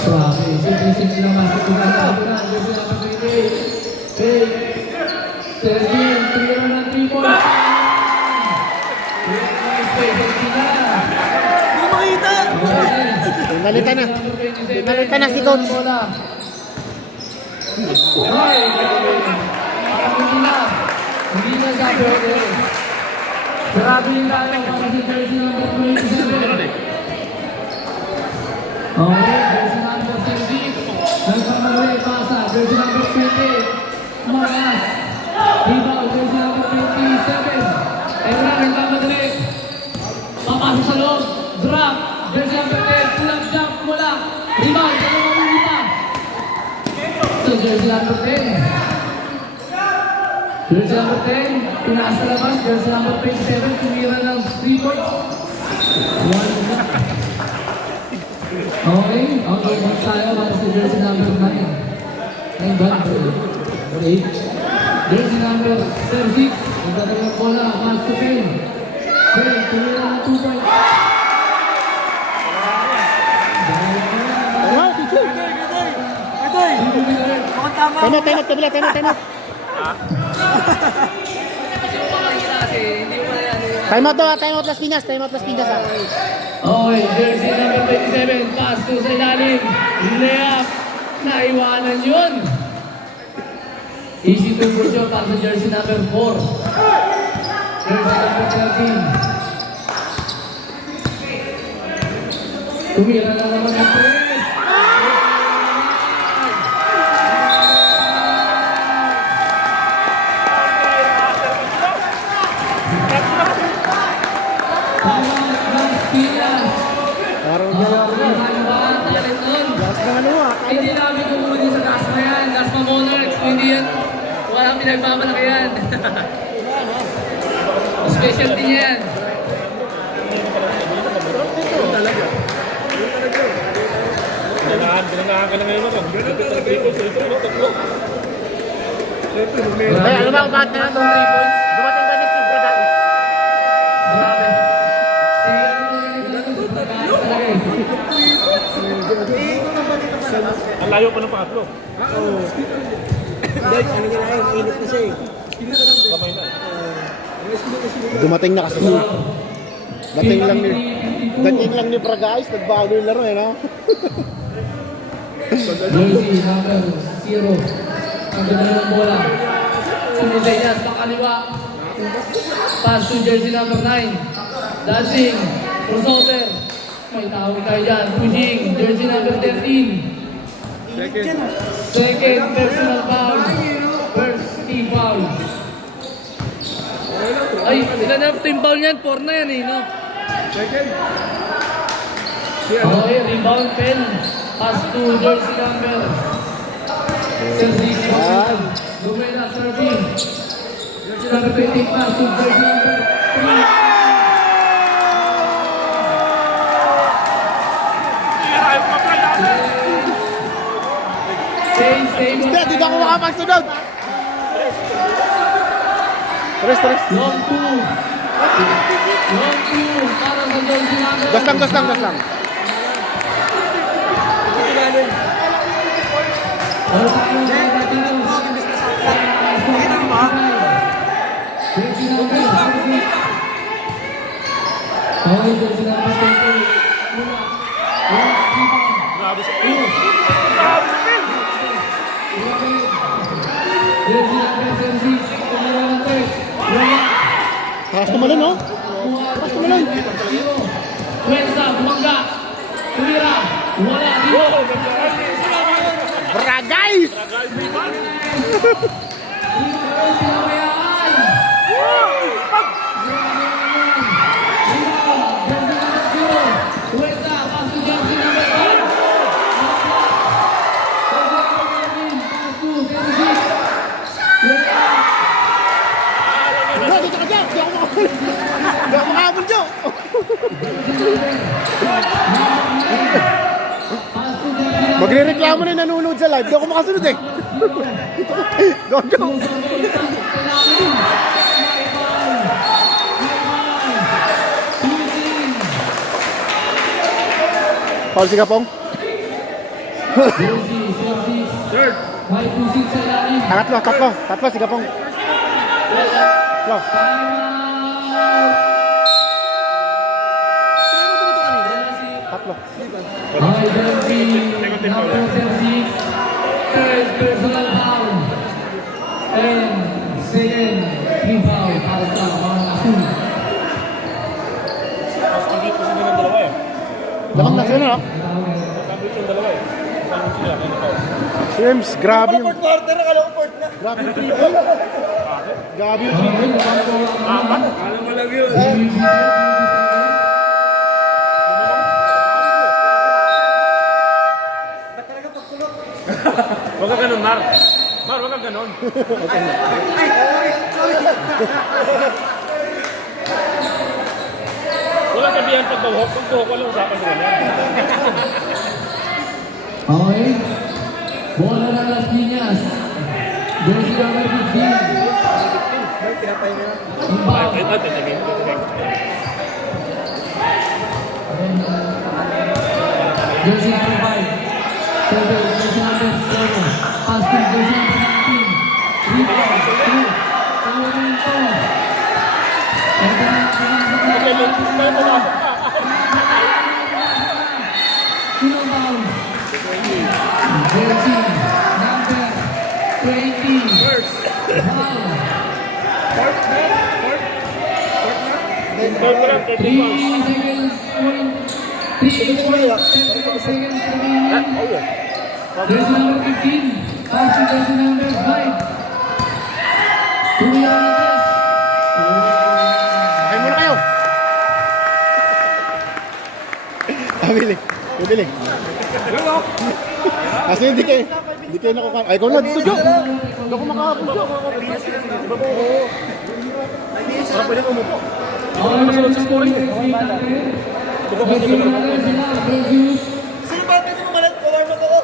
Grabe, 66 lang masuk bukan satu na. Jersey number 28. Fake. Sergin, tira na 3 points. Hindi makita! Pinalita na. Pinalita na si Coach. Ay, hindi na sabi ako eh. Grabe yung tayo para sa jersey number 27. Okay, jersey number 30. Nagpamali, pasa. Jersey number 20. Maras. Rebound, jersey number 27. Ayun na, nagpamali. Papasok sa loob. Drop. Jersey number 10. jersey number 10. Jersey number 10, pinasa labas. Jersey number 27, tumira ng 3 points. Okay, okay, tayo para sa jersey number 9. Ang number 8. Jersey number 36, nagdadala ng bola, pass to Pen. Pen, tumira ng 2 points. Ano, teacher? Time out. Time out Las Piñas ah. Okay, jersey number 27, pass to sa ilalim. Layup, naiwanan yun. Easy to for sure para sa jersey number 4. Jersey number 13. Tumira na naman ng 3. Araw niya. Hindi namin kumunin sa gas na yan. Gas pa Monarchs. Hindi yan. Walang pinagbabalaki yan. Specialty niya yan. Ay, ano ba ang bat na yan? Dumating ka niya si Brad. Grabe. Sige, ano ba yan? Ang layo pa ng pangatlo. Dumating na kasi siya. Dating lang ni Bragais, nagbago yung laro eh, no? Jersey number 0. Ang ganda ng bola. Sumintay sa kaliwa. Pass to jersey number 9. Dancing. Crossover. May tawag tayo dyan. Pushing. Jersey number 13. Second personal foul. First team foul. Ay, sila na team foul niyan. 4 na yan eh, no? Second. Okay, rebound pen. Pass to jersey number 36. Lumena serving. Jersey number 20 pass to jersey number 3. Hindi, di ba ako makapagsunod? Tres. Long 2. Long 2 para sa jersey number. Das lang. Takas tumalon, no? Takas tumalon. Pwesa, bumangga. Tumira. Wala. Dito. Bragais! Bro, dito ka dyan! Di ako makahabol dyan! Magre-reklamo na yung nanonood sa live. Di ako makasunod eh. Go! Paul si Kapong. Third. Tatlo si Kapong. Tatlo. Tatlo. Third personal foul. And second team foul para sa mga asul. Lakang na sila, no? Sims, grabe yung... Quarter na, kala ko fourth na. Grabe yung triple. Grabe yung triple. Alam mo lang yun. Ba't talaga pagkulot? Huwag ka ganun, Mar. Mar, huwag ka ganun. Wala sabihan pag buhok. Pag buhok, walang usapan sa ganyan. Okay. Bola ng Las Piñas. Jersey number 15. Inbound. Jersey number 5. Jersey number 7. Pass to jersey number 19. Rebound. 2. Tawarin ito. Inbound. Jersey number 20. Foul. Third mo lang, 30 pounds. 3 seconds. 3 seconds remaining. Jersey number 15. Pass to jersey number 5. 2 yards. Ay muna kayo! Bili. Bili. Kasi hindi kayo nakukuha. Ay, ikaw na, dito, Jo! Hindi ako makakapunta. Parang pwede ka umupo. Ikaw na masunod sa scoring. Sino ba pwede mo malat? Warm up ako.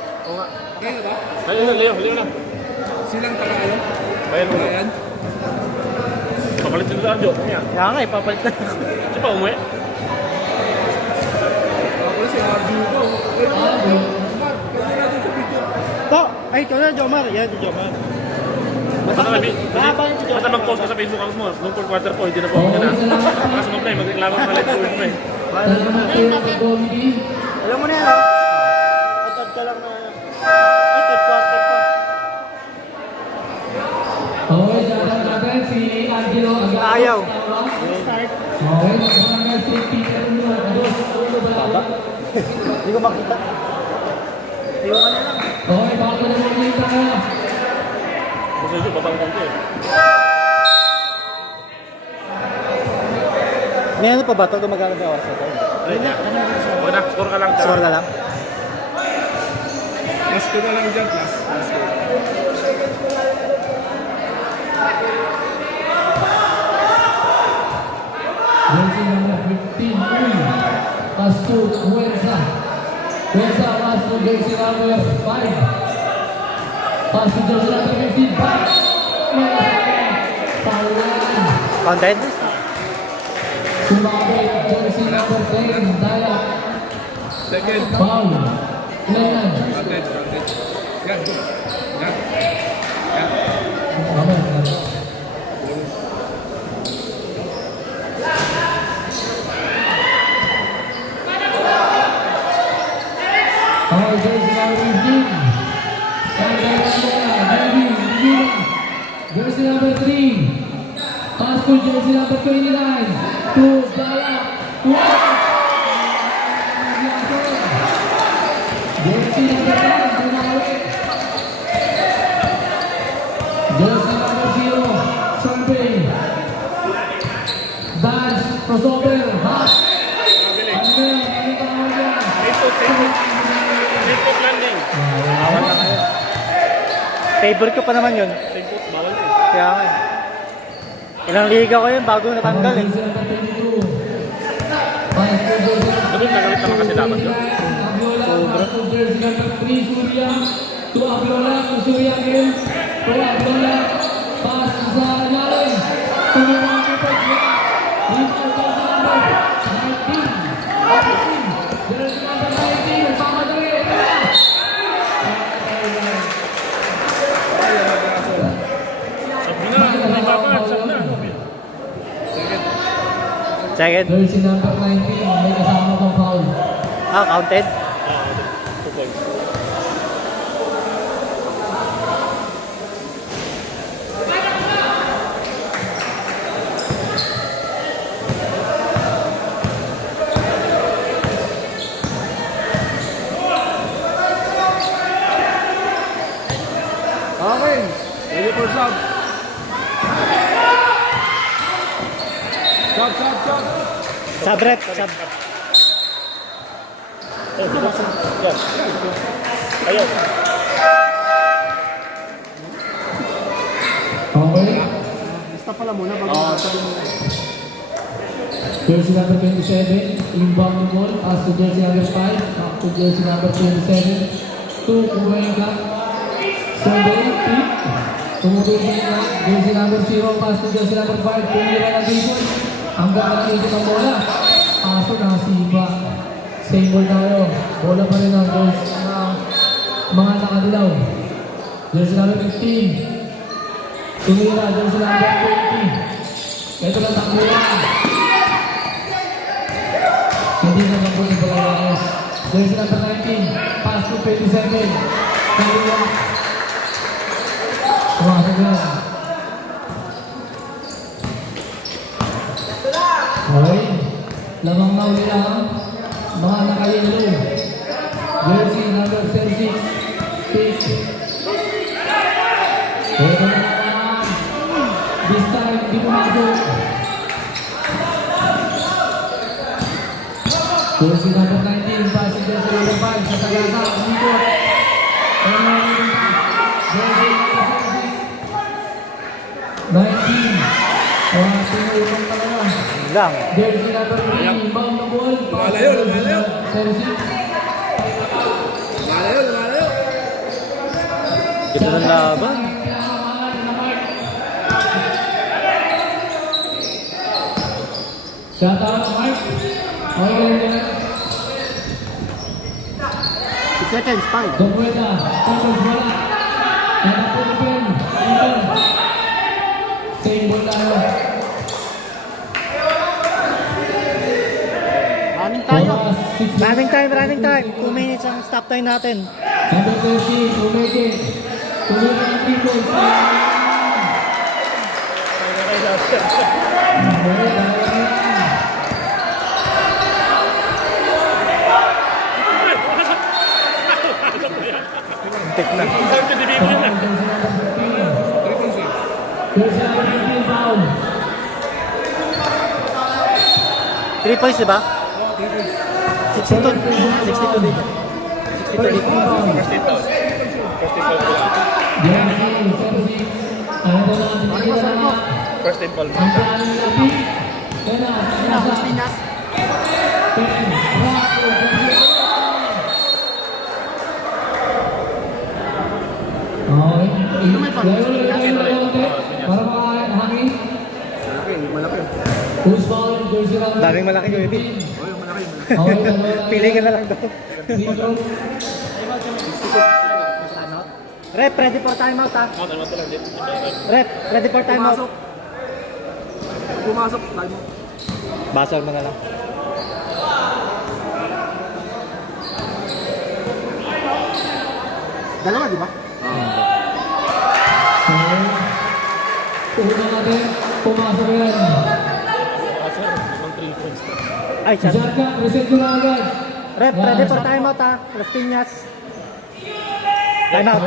Ayun na, Leo na. Silang taga-ano? Bayan mo na. Papalit din sa Jo. Kaya nga, ipapalit na. Kasi pa umuwi. Ako si Arju ko. Pero Mar, pwede natin sa video. To! Ay, ikaw na, Jomar. Yan, si Jomar. Basta mag-post ka sa Facebook ang mo. Nung 4 quarter po, hindi na po ako na. Baka sumaply, magreklamo ka ulit po mo eh. Alam mo na yan, ha? Atad ka lang na. Ay, third quarter pa. Okay, dadaan natin si Angelo Agaro. Ayaw. Okay, magandang si Peter Nuno. Baba. Hindi ko makita. Iwan ka na lang. Okay, baka na naman tayo. Gusto nyo, babangkong ko eh. May ano pa ba ito? Gumagana ba oras ito? Ayun na. Huwag na, score ka lang. Score na lang. Plus ko na lang dyan, plus. Jersey number 15, Uy. Pass to Huenza. Huenza, pass to jersey number 5. Pass to jersey number 15, back. Paulan. Counted? Sumabit, jersey number 10, Daya. Second. Foul. Lennon. Counted. Yan. Yan. Okay. Oh, jersey number 15. Jersey number 3. Pass to jersey number 29. To Daya. Jersey number 1. Tumawi. Jersey number 0. Survey. Dance. Crossover. Hot. Input landing. Bawal na kayo. Favorite ko pa naman yun. Input, bawal na eh. Kaya nga eh. Ilang liga ko yun bago natanggal eh. Ganun, nagalit naman kasi dapat yun. To Abiola, to Surya again. To Abiola, pass sa Yaren. Tumulong ko pa siya. Rebound pa sa number 19. Jersey number 19, nagpamadali. Sabi na, may babad, sabi na. Second. Jersey number 19, may kasama pang foul. Ah, counted? 2 points. Okay. Ready for sub. Sub. Sabret. Sab. Oh, yan. Ayaw. Okay. Basta pala muna bago sabi mo. Jersey number 27, inbound ball, pass to jersey number 5, back to jersey number 27, 2, Kumayaga, 7, pick, tumutusin na, jersey number 0, pass to jersey number 5, tumira na bigol, hanggang nakikita ang bola, paso nasiba, same ball tayo, bola pa rin ang goals na mga nakadilaw, jersey number 15, tumira, jersey number 20, ito lang takbo lang. Hindi na lang po yung Balayanes. Jersey number 19, pass to 27. Kaliwa. Pumasok yan. Okay. Lamang na uli lang. Mga naka-yellow. Jersey number 36, pick. Ito na naman. This time, di pumasok. Jersey number 19, passing jersey number 5, sa Sagasa, umikot. Jersey number 19. Tinulong talaga. Lang. Jersey number 3, inbound na ball. Lumalayo. Jersey. Lumalayo. Ganda ng laban. Shout out, Mark. Okay, 6 seconds, 5. Don't wait na. Tapos wala. Hanap po na pen. Ito. Same ball tayo. Running time. 2 minutes ang stop time natin. Number 30, Umeke. Tuloy na ang people. Tek na. Time to debate yun na. There's number 15 foul. 3 points, diba? 62 dito. 62 dito. First hit daw. First hit foul ko lang. Jersey, 76. Ano ba natin nakikita na? First hit foul mo. Ang plano nila, pick. Pena, nasa. 10. Okay. Para makahangin. Who's fouling? Jersey number. Daming malaki ko, Ebi. Okay, Pili ka na lang daw. Rep, ready for timeout ha. Ano naman lang din. Rep, ready for timeout. Pumasok. Basol mo na lang. Dalawa, di ba? Una natin, pumasok yan. Kasi, limang 3 points na. Ay, chat. Jarka, reset ko na agad. Rep, ready for timeout ha. Las Piñas. Timeout.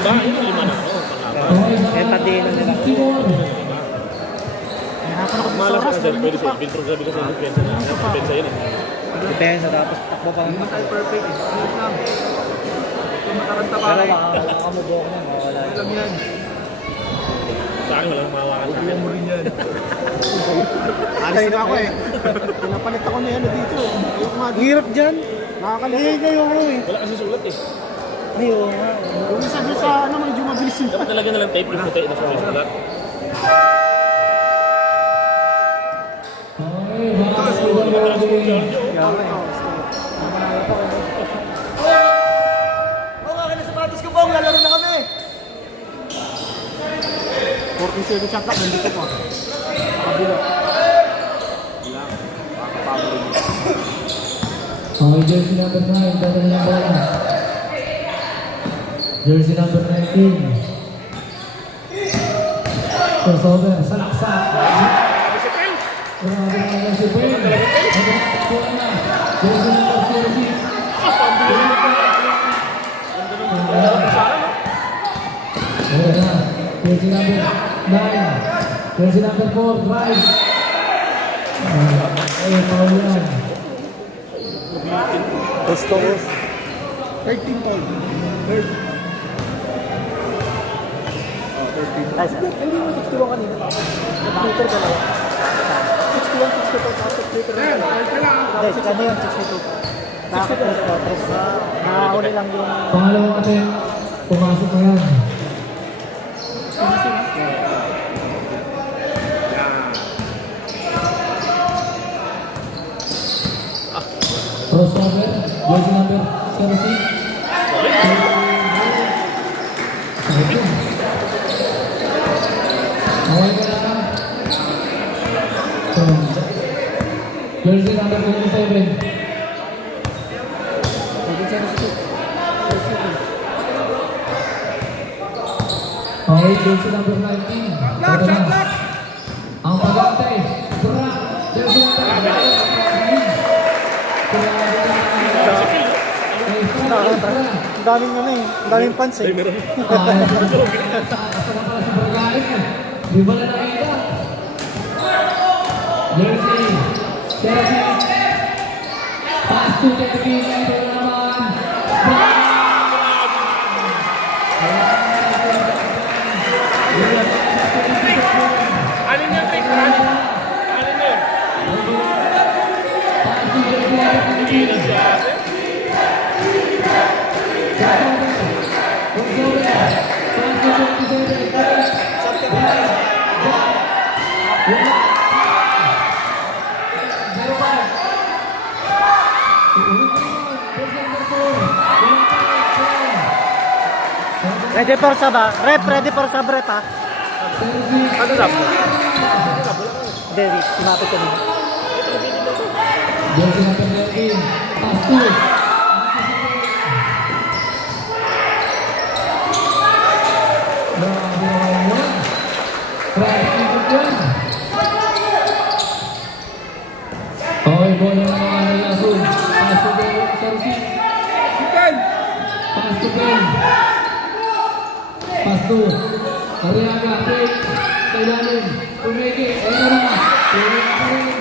Yung lima na. Eh, pati na nila. Malas ka kasi, pwede sa Biltron sabi kasi yung depensa na. Depensa yun eh. Depensa, tapos takbo pa. Hindi tayo perfect eh. Ayos lang. Kung mataranta pa Pero rin. nakakamubok na. Mawala Alam yan. Sa akin, walang mawakan sa akin. Mo rin yan. Alis na ako eh. Pinapalit ako na yan dito. Ayoko nga. Hirap dyan. Nakakalihay kayo ako eh. Wala kasi sulat eh. Ayun nga. Yung isa doon sa ano, medyo mabilis yun. Dapat nalagyan na lang tape yung puti na sa sulat. Okay, mga Oo nga, kaya sapatos ko bang lalaro na kami. 47 shot clock, nandito po. Kabila. Okay, jersey number 9, dala niya bola. Jersey number 19. Crossover, salaksak. Grabe naman si Ben. Jersey number 46. Ayan na. Jersey number 9. Jersey number 4, drive. Ay, foul yan. Gusto ko. Third team Paul. Third. Oh, third team. Nice. Hindi mo 61 kanina. Meter ka lang. 61, 62, tapos meter ka lang. Guys, kami yung 62. Nakahuli lang yung... Pangalawang attempt, pumasok na yan. Crossover, jersey number 17. Away ka na. Jersey number 27. Okay, jersey number 19. Ito na. Ang pag-antay. Bra. Jersey number 19. Ang daming ano eh. Ang daming pants eh. Di ba na nakita? Jersey. Jersey. Pass to Kevin. Ito na naman. Alin yan, Rick? Alin yan? Hindi siya ate. Ready for sub ah. Rep, ready for sub rep ah. Ano sabi mo? Derry, kumapit ka na. Jersey number 19. Pass to. Okay, bola na naman ng Yasun. Pass to Jersey. Pass to Ben. Pass to Ariaga. Take. Kailalim. Pumiki. Ayun na. Pumiki pa rin.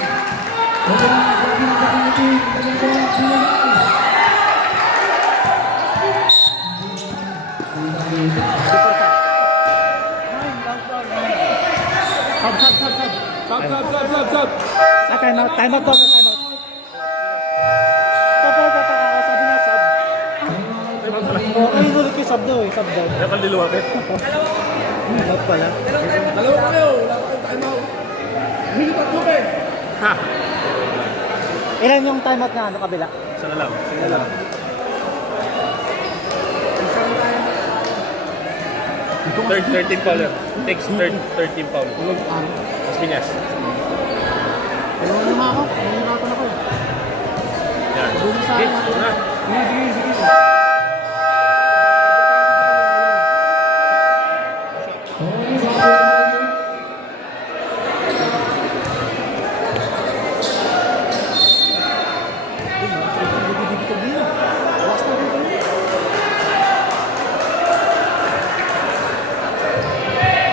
Ayun na. Jersey number 19. Sub. Time out, time out po. Time out. Sabi niya sub. Ay, nulit ko sub daw eh. Sub daw. Kaya pang liluwapit. Sub pala. Dalawa kayo. Wala kayong time out. Hindi pa tuke. Ha? Ilan yung time out na ano kabila? Isa na lang. Sige na lang. Third 13 fouler. Takes third team foul. Mas Piñas. Ewan naman ako. Nahihirapan ako. Yan. Hit. Na. Sige.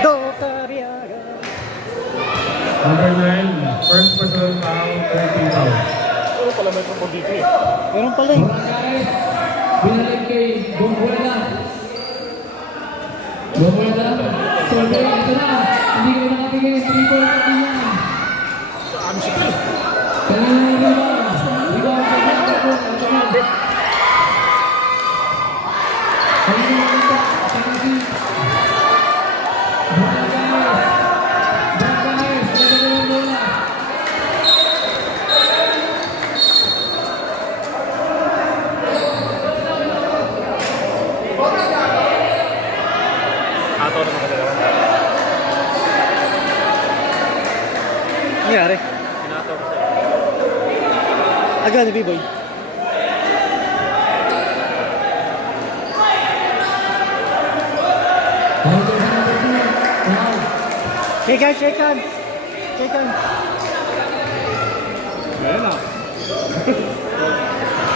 Do Cariaga. Number 9, first personal foul, 13 foul. Oo pala may propon dito eh. Meron pala eh. Barangay. Binalik kay Bonguela. Bonguela. Survey. Ito na. Hindi kayo nakatingin. 3 point na din yan. Ano siya eh? Kanina yung rebound. Rebound sa Bonguela. Ito na. Kanina yung rebound. Kanina Ato na mga dalawa. Nangyari. Pinato ko siya. Agad ni B-boy. Shake hands, shake hands. Shake hands. Ayan na.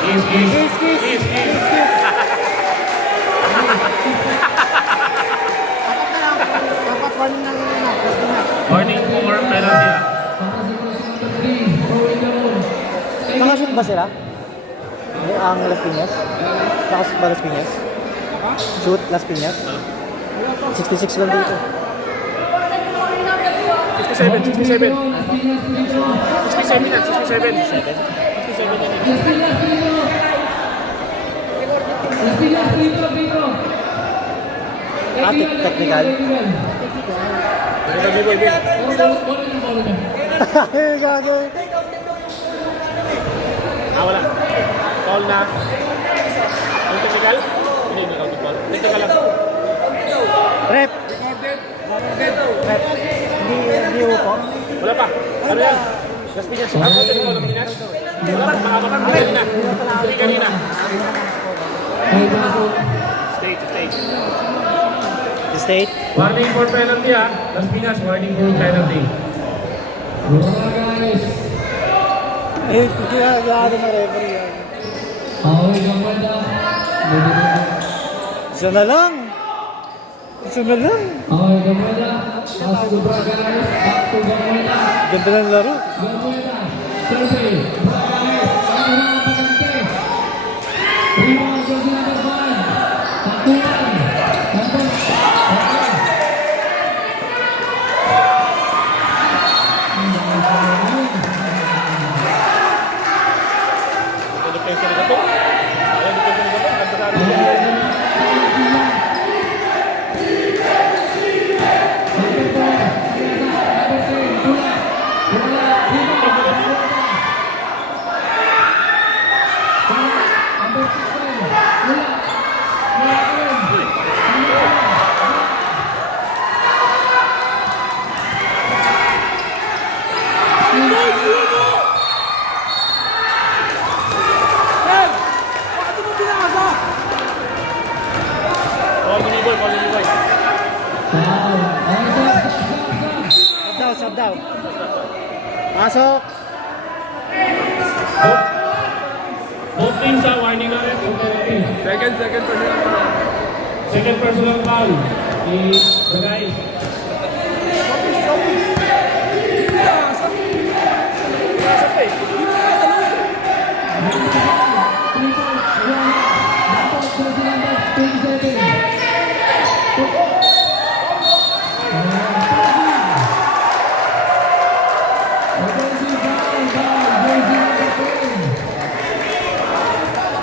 Kiss. Kiss, kiss. Kiss. Dapat one lang na. Warning for penalty. Nakashoot ba sila? Ang Las Piñas? Lakas ba Las Piñas? Shoot Las Piñas? 66 lang dito. 67, 67. Las Piñas dito. 67 yan, 67. Las Piñas dito, dito. Technical. Bolo niya. Gago. Wala. Call na. Ang technical? Hindi call. Technical lang. Rep. Rep. Hindi upo. Wala pa. Ano yan? Las Piñas. Ako, tinigil ko, Las Piñas. Wala pa, makakapan ko kanina. Hindi kanina. State. State. Warning for penalty ah. Las Piñas, warning for penalty. Guys. Ginagawa na referee yan. Okay, ganda. Isa na lang. Isa na lang. Okay, ganda. Pass to Bragares. Back to Gambetta. Ganda ng laro. Gambetta. Survey. Bragares. Ano na ang pagkante? 3-1 jersey number 5. Takuan. Number 5. Depensa ni Gato. Ayan, depensa ni Gato. Ganda sa akin. Call ni Boy. Sub down. Pasok. Both teams are winding up. Second personal foul. Second personal foul. The guys.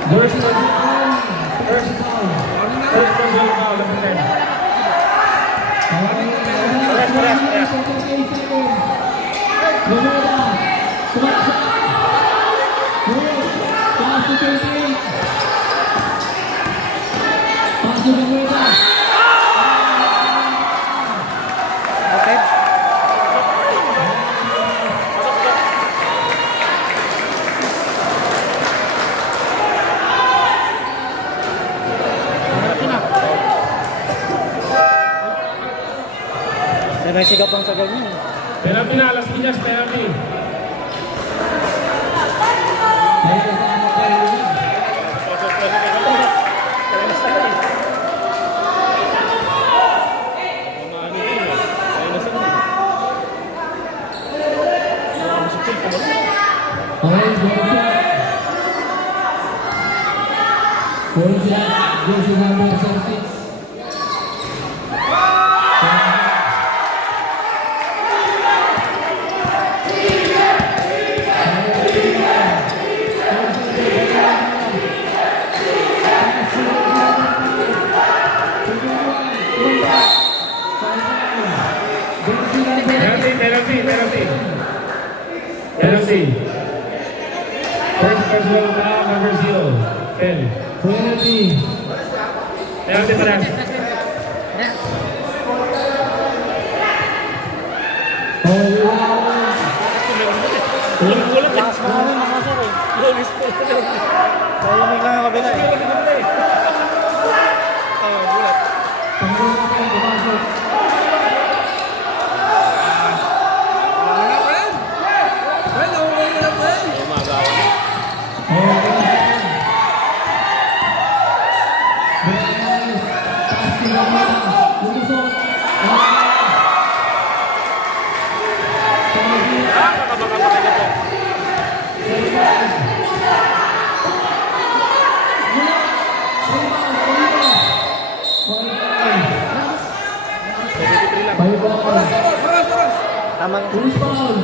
Jersey number 10. First personal foul, number 10. Okay. Nagsigap lang sa ganyan. Penalty na, Las Piñas, penalty. Jersey number 6. Penalty. First personal foul, number 10. Penalty. Penalty para. Lakas mo naman makasar eh. Malamig lang yung kabila eh. Ball Tama na. Police foul.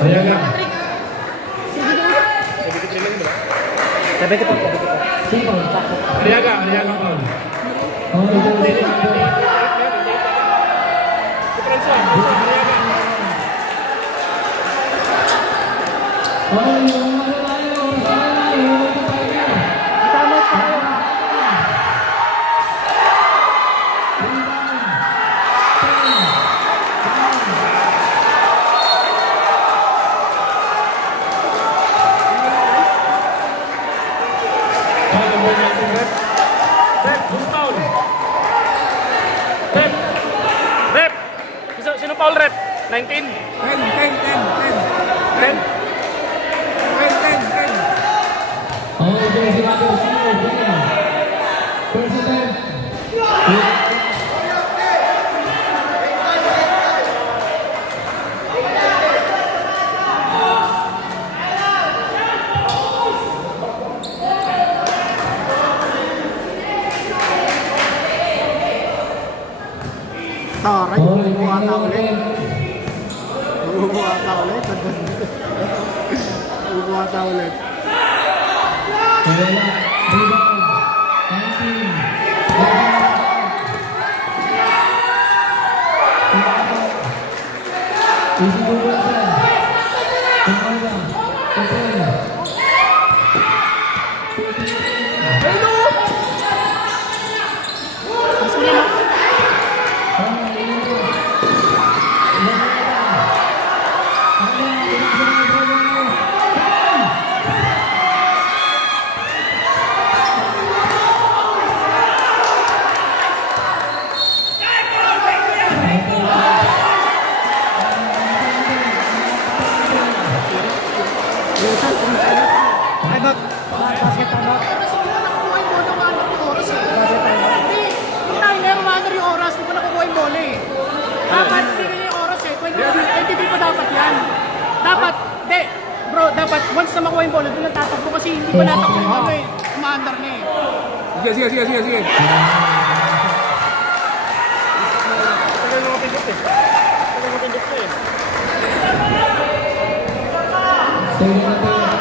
Aliaga. 74. Simple. Aliaga foul. Oh, yung ano tayo, Tama tayo. Foul number 19, rep. Rep, who's foul? Rep. Rep. Sino foul, rep? 19? 10. Oh, there's another zero. President. Taray, Oh, bumuhata ulit. Bumuhata ulit. Bumuhata ulit. Wala. Rebound. 19. Easy go Wilson. Tumala. Tumala. Ay, basket time out. Kasi hindi ko nakukuha yung bola, umaandar yung oras eh. Hindi tayo nga umaandar yung oras, hindi ko nakukuha yung bola eh. Dapat, hindi ganyan yung oras eh. 23 pa dapat yan. Dapat, hindi. Bro, dapat once na makuha yung bola, doon lang tatakbo kasi hindi pa natakbo yung bola eh. Umaandar na eh. Sige. Tagal na mapindot eh. Stay na tayo.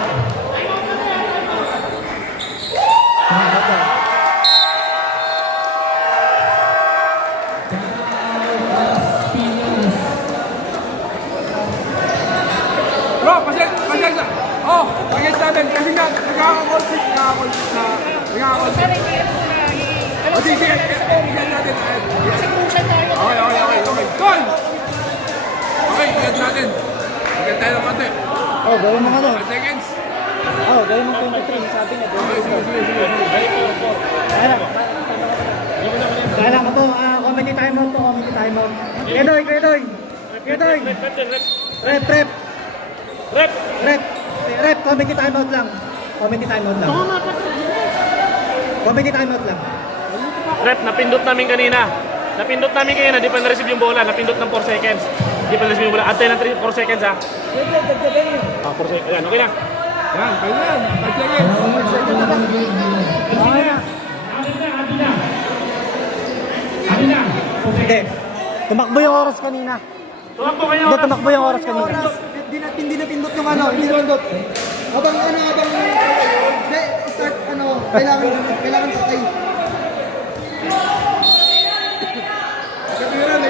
Bro, pasensya. Oh, against natin. Kasi nga, nagkaka-conflict na. O, sige. Against natin. Okay. Goal! Okay, against natin. Against tayo ng konti. Oh, gawin mo ano? 5 seconds. Oh, gawin mo 23. Sabi niya, Okay, sige. Kaya lang ito, comedy timeout to, comedy timeout. Kedoy. Rep, comedy timeout lang. Comedy timeout lang. Rep, napindot namin kanina. Di pa na-receive yung bola. Napindot ng 4 seconds. Di pa na-receive yung bola. Antay ng 4 seconds ha. 4 seconds. Ayan, okay na. Yan, kaya yan. 5 seconds. Hindi. Tumakbo yung oras kanina. Tumakbo kayo. Hindi, tumakbo yung oras kanina. Hindi napindot yung ano, hindi napindot. Habang start kailangan patay. Katiran.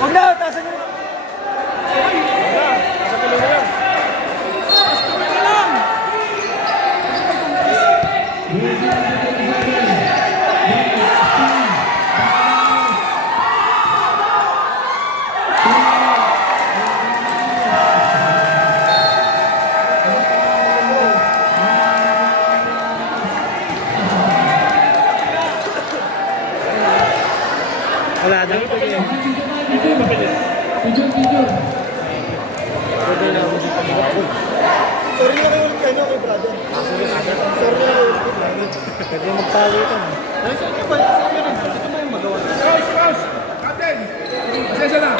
Huwag na, tasan nyo. Wala na. Video. Sorry na kayo ulit kayo kay brother. Sorry na kayo ulit kay brother. Pwede magpalitan. Ito ba yung magawa? Captain! Pasensya na.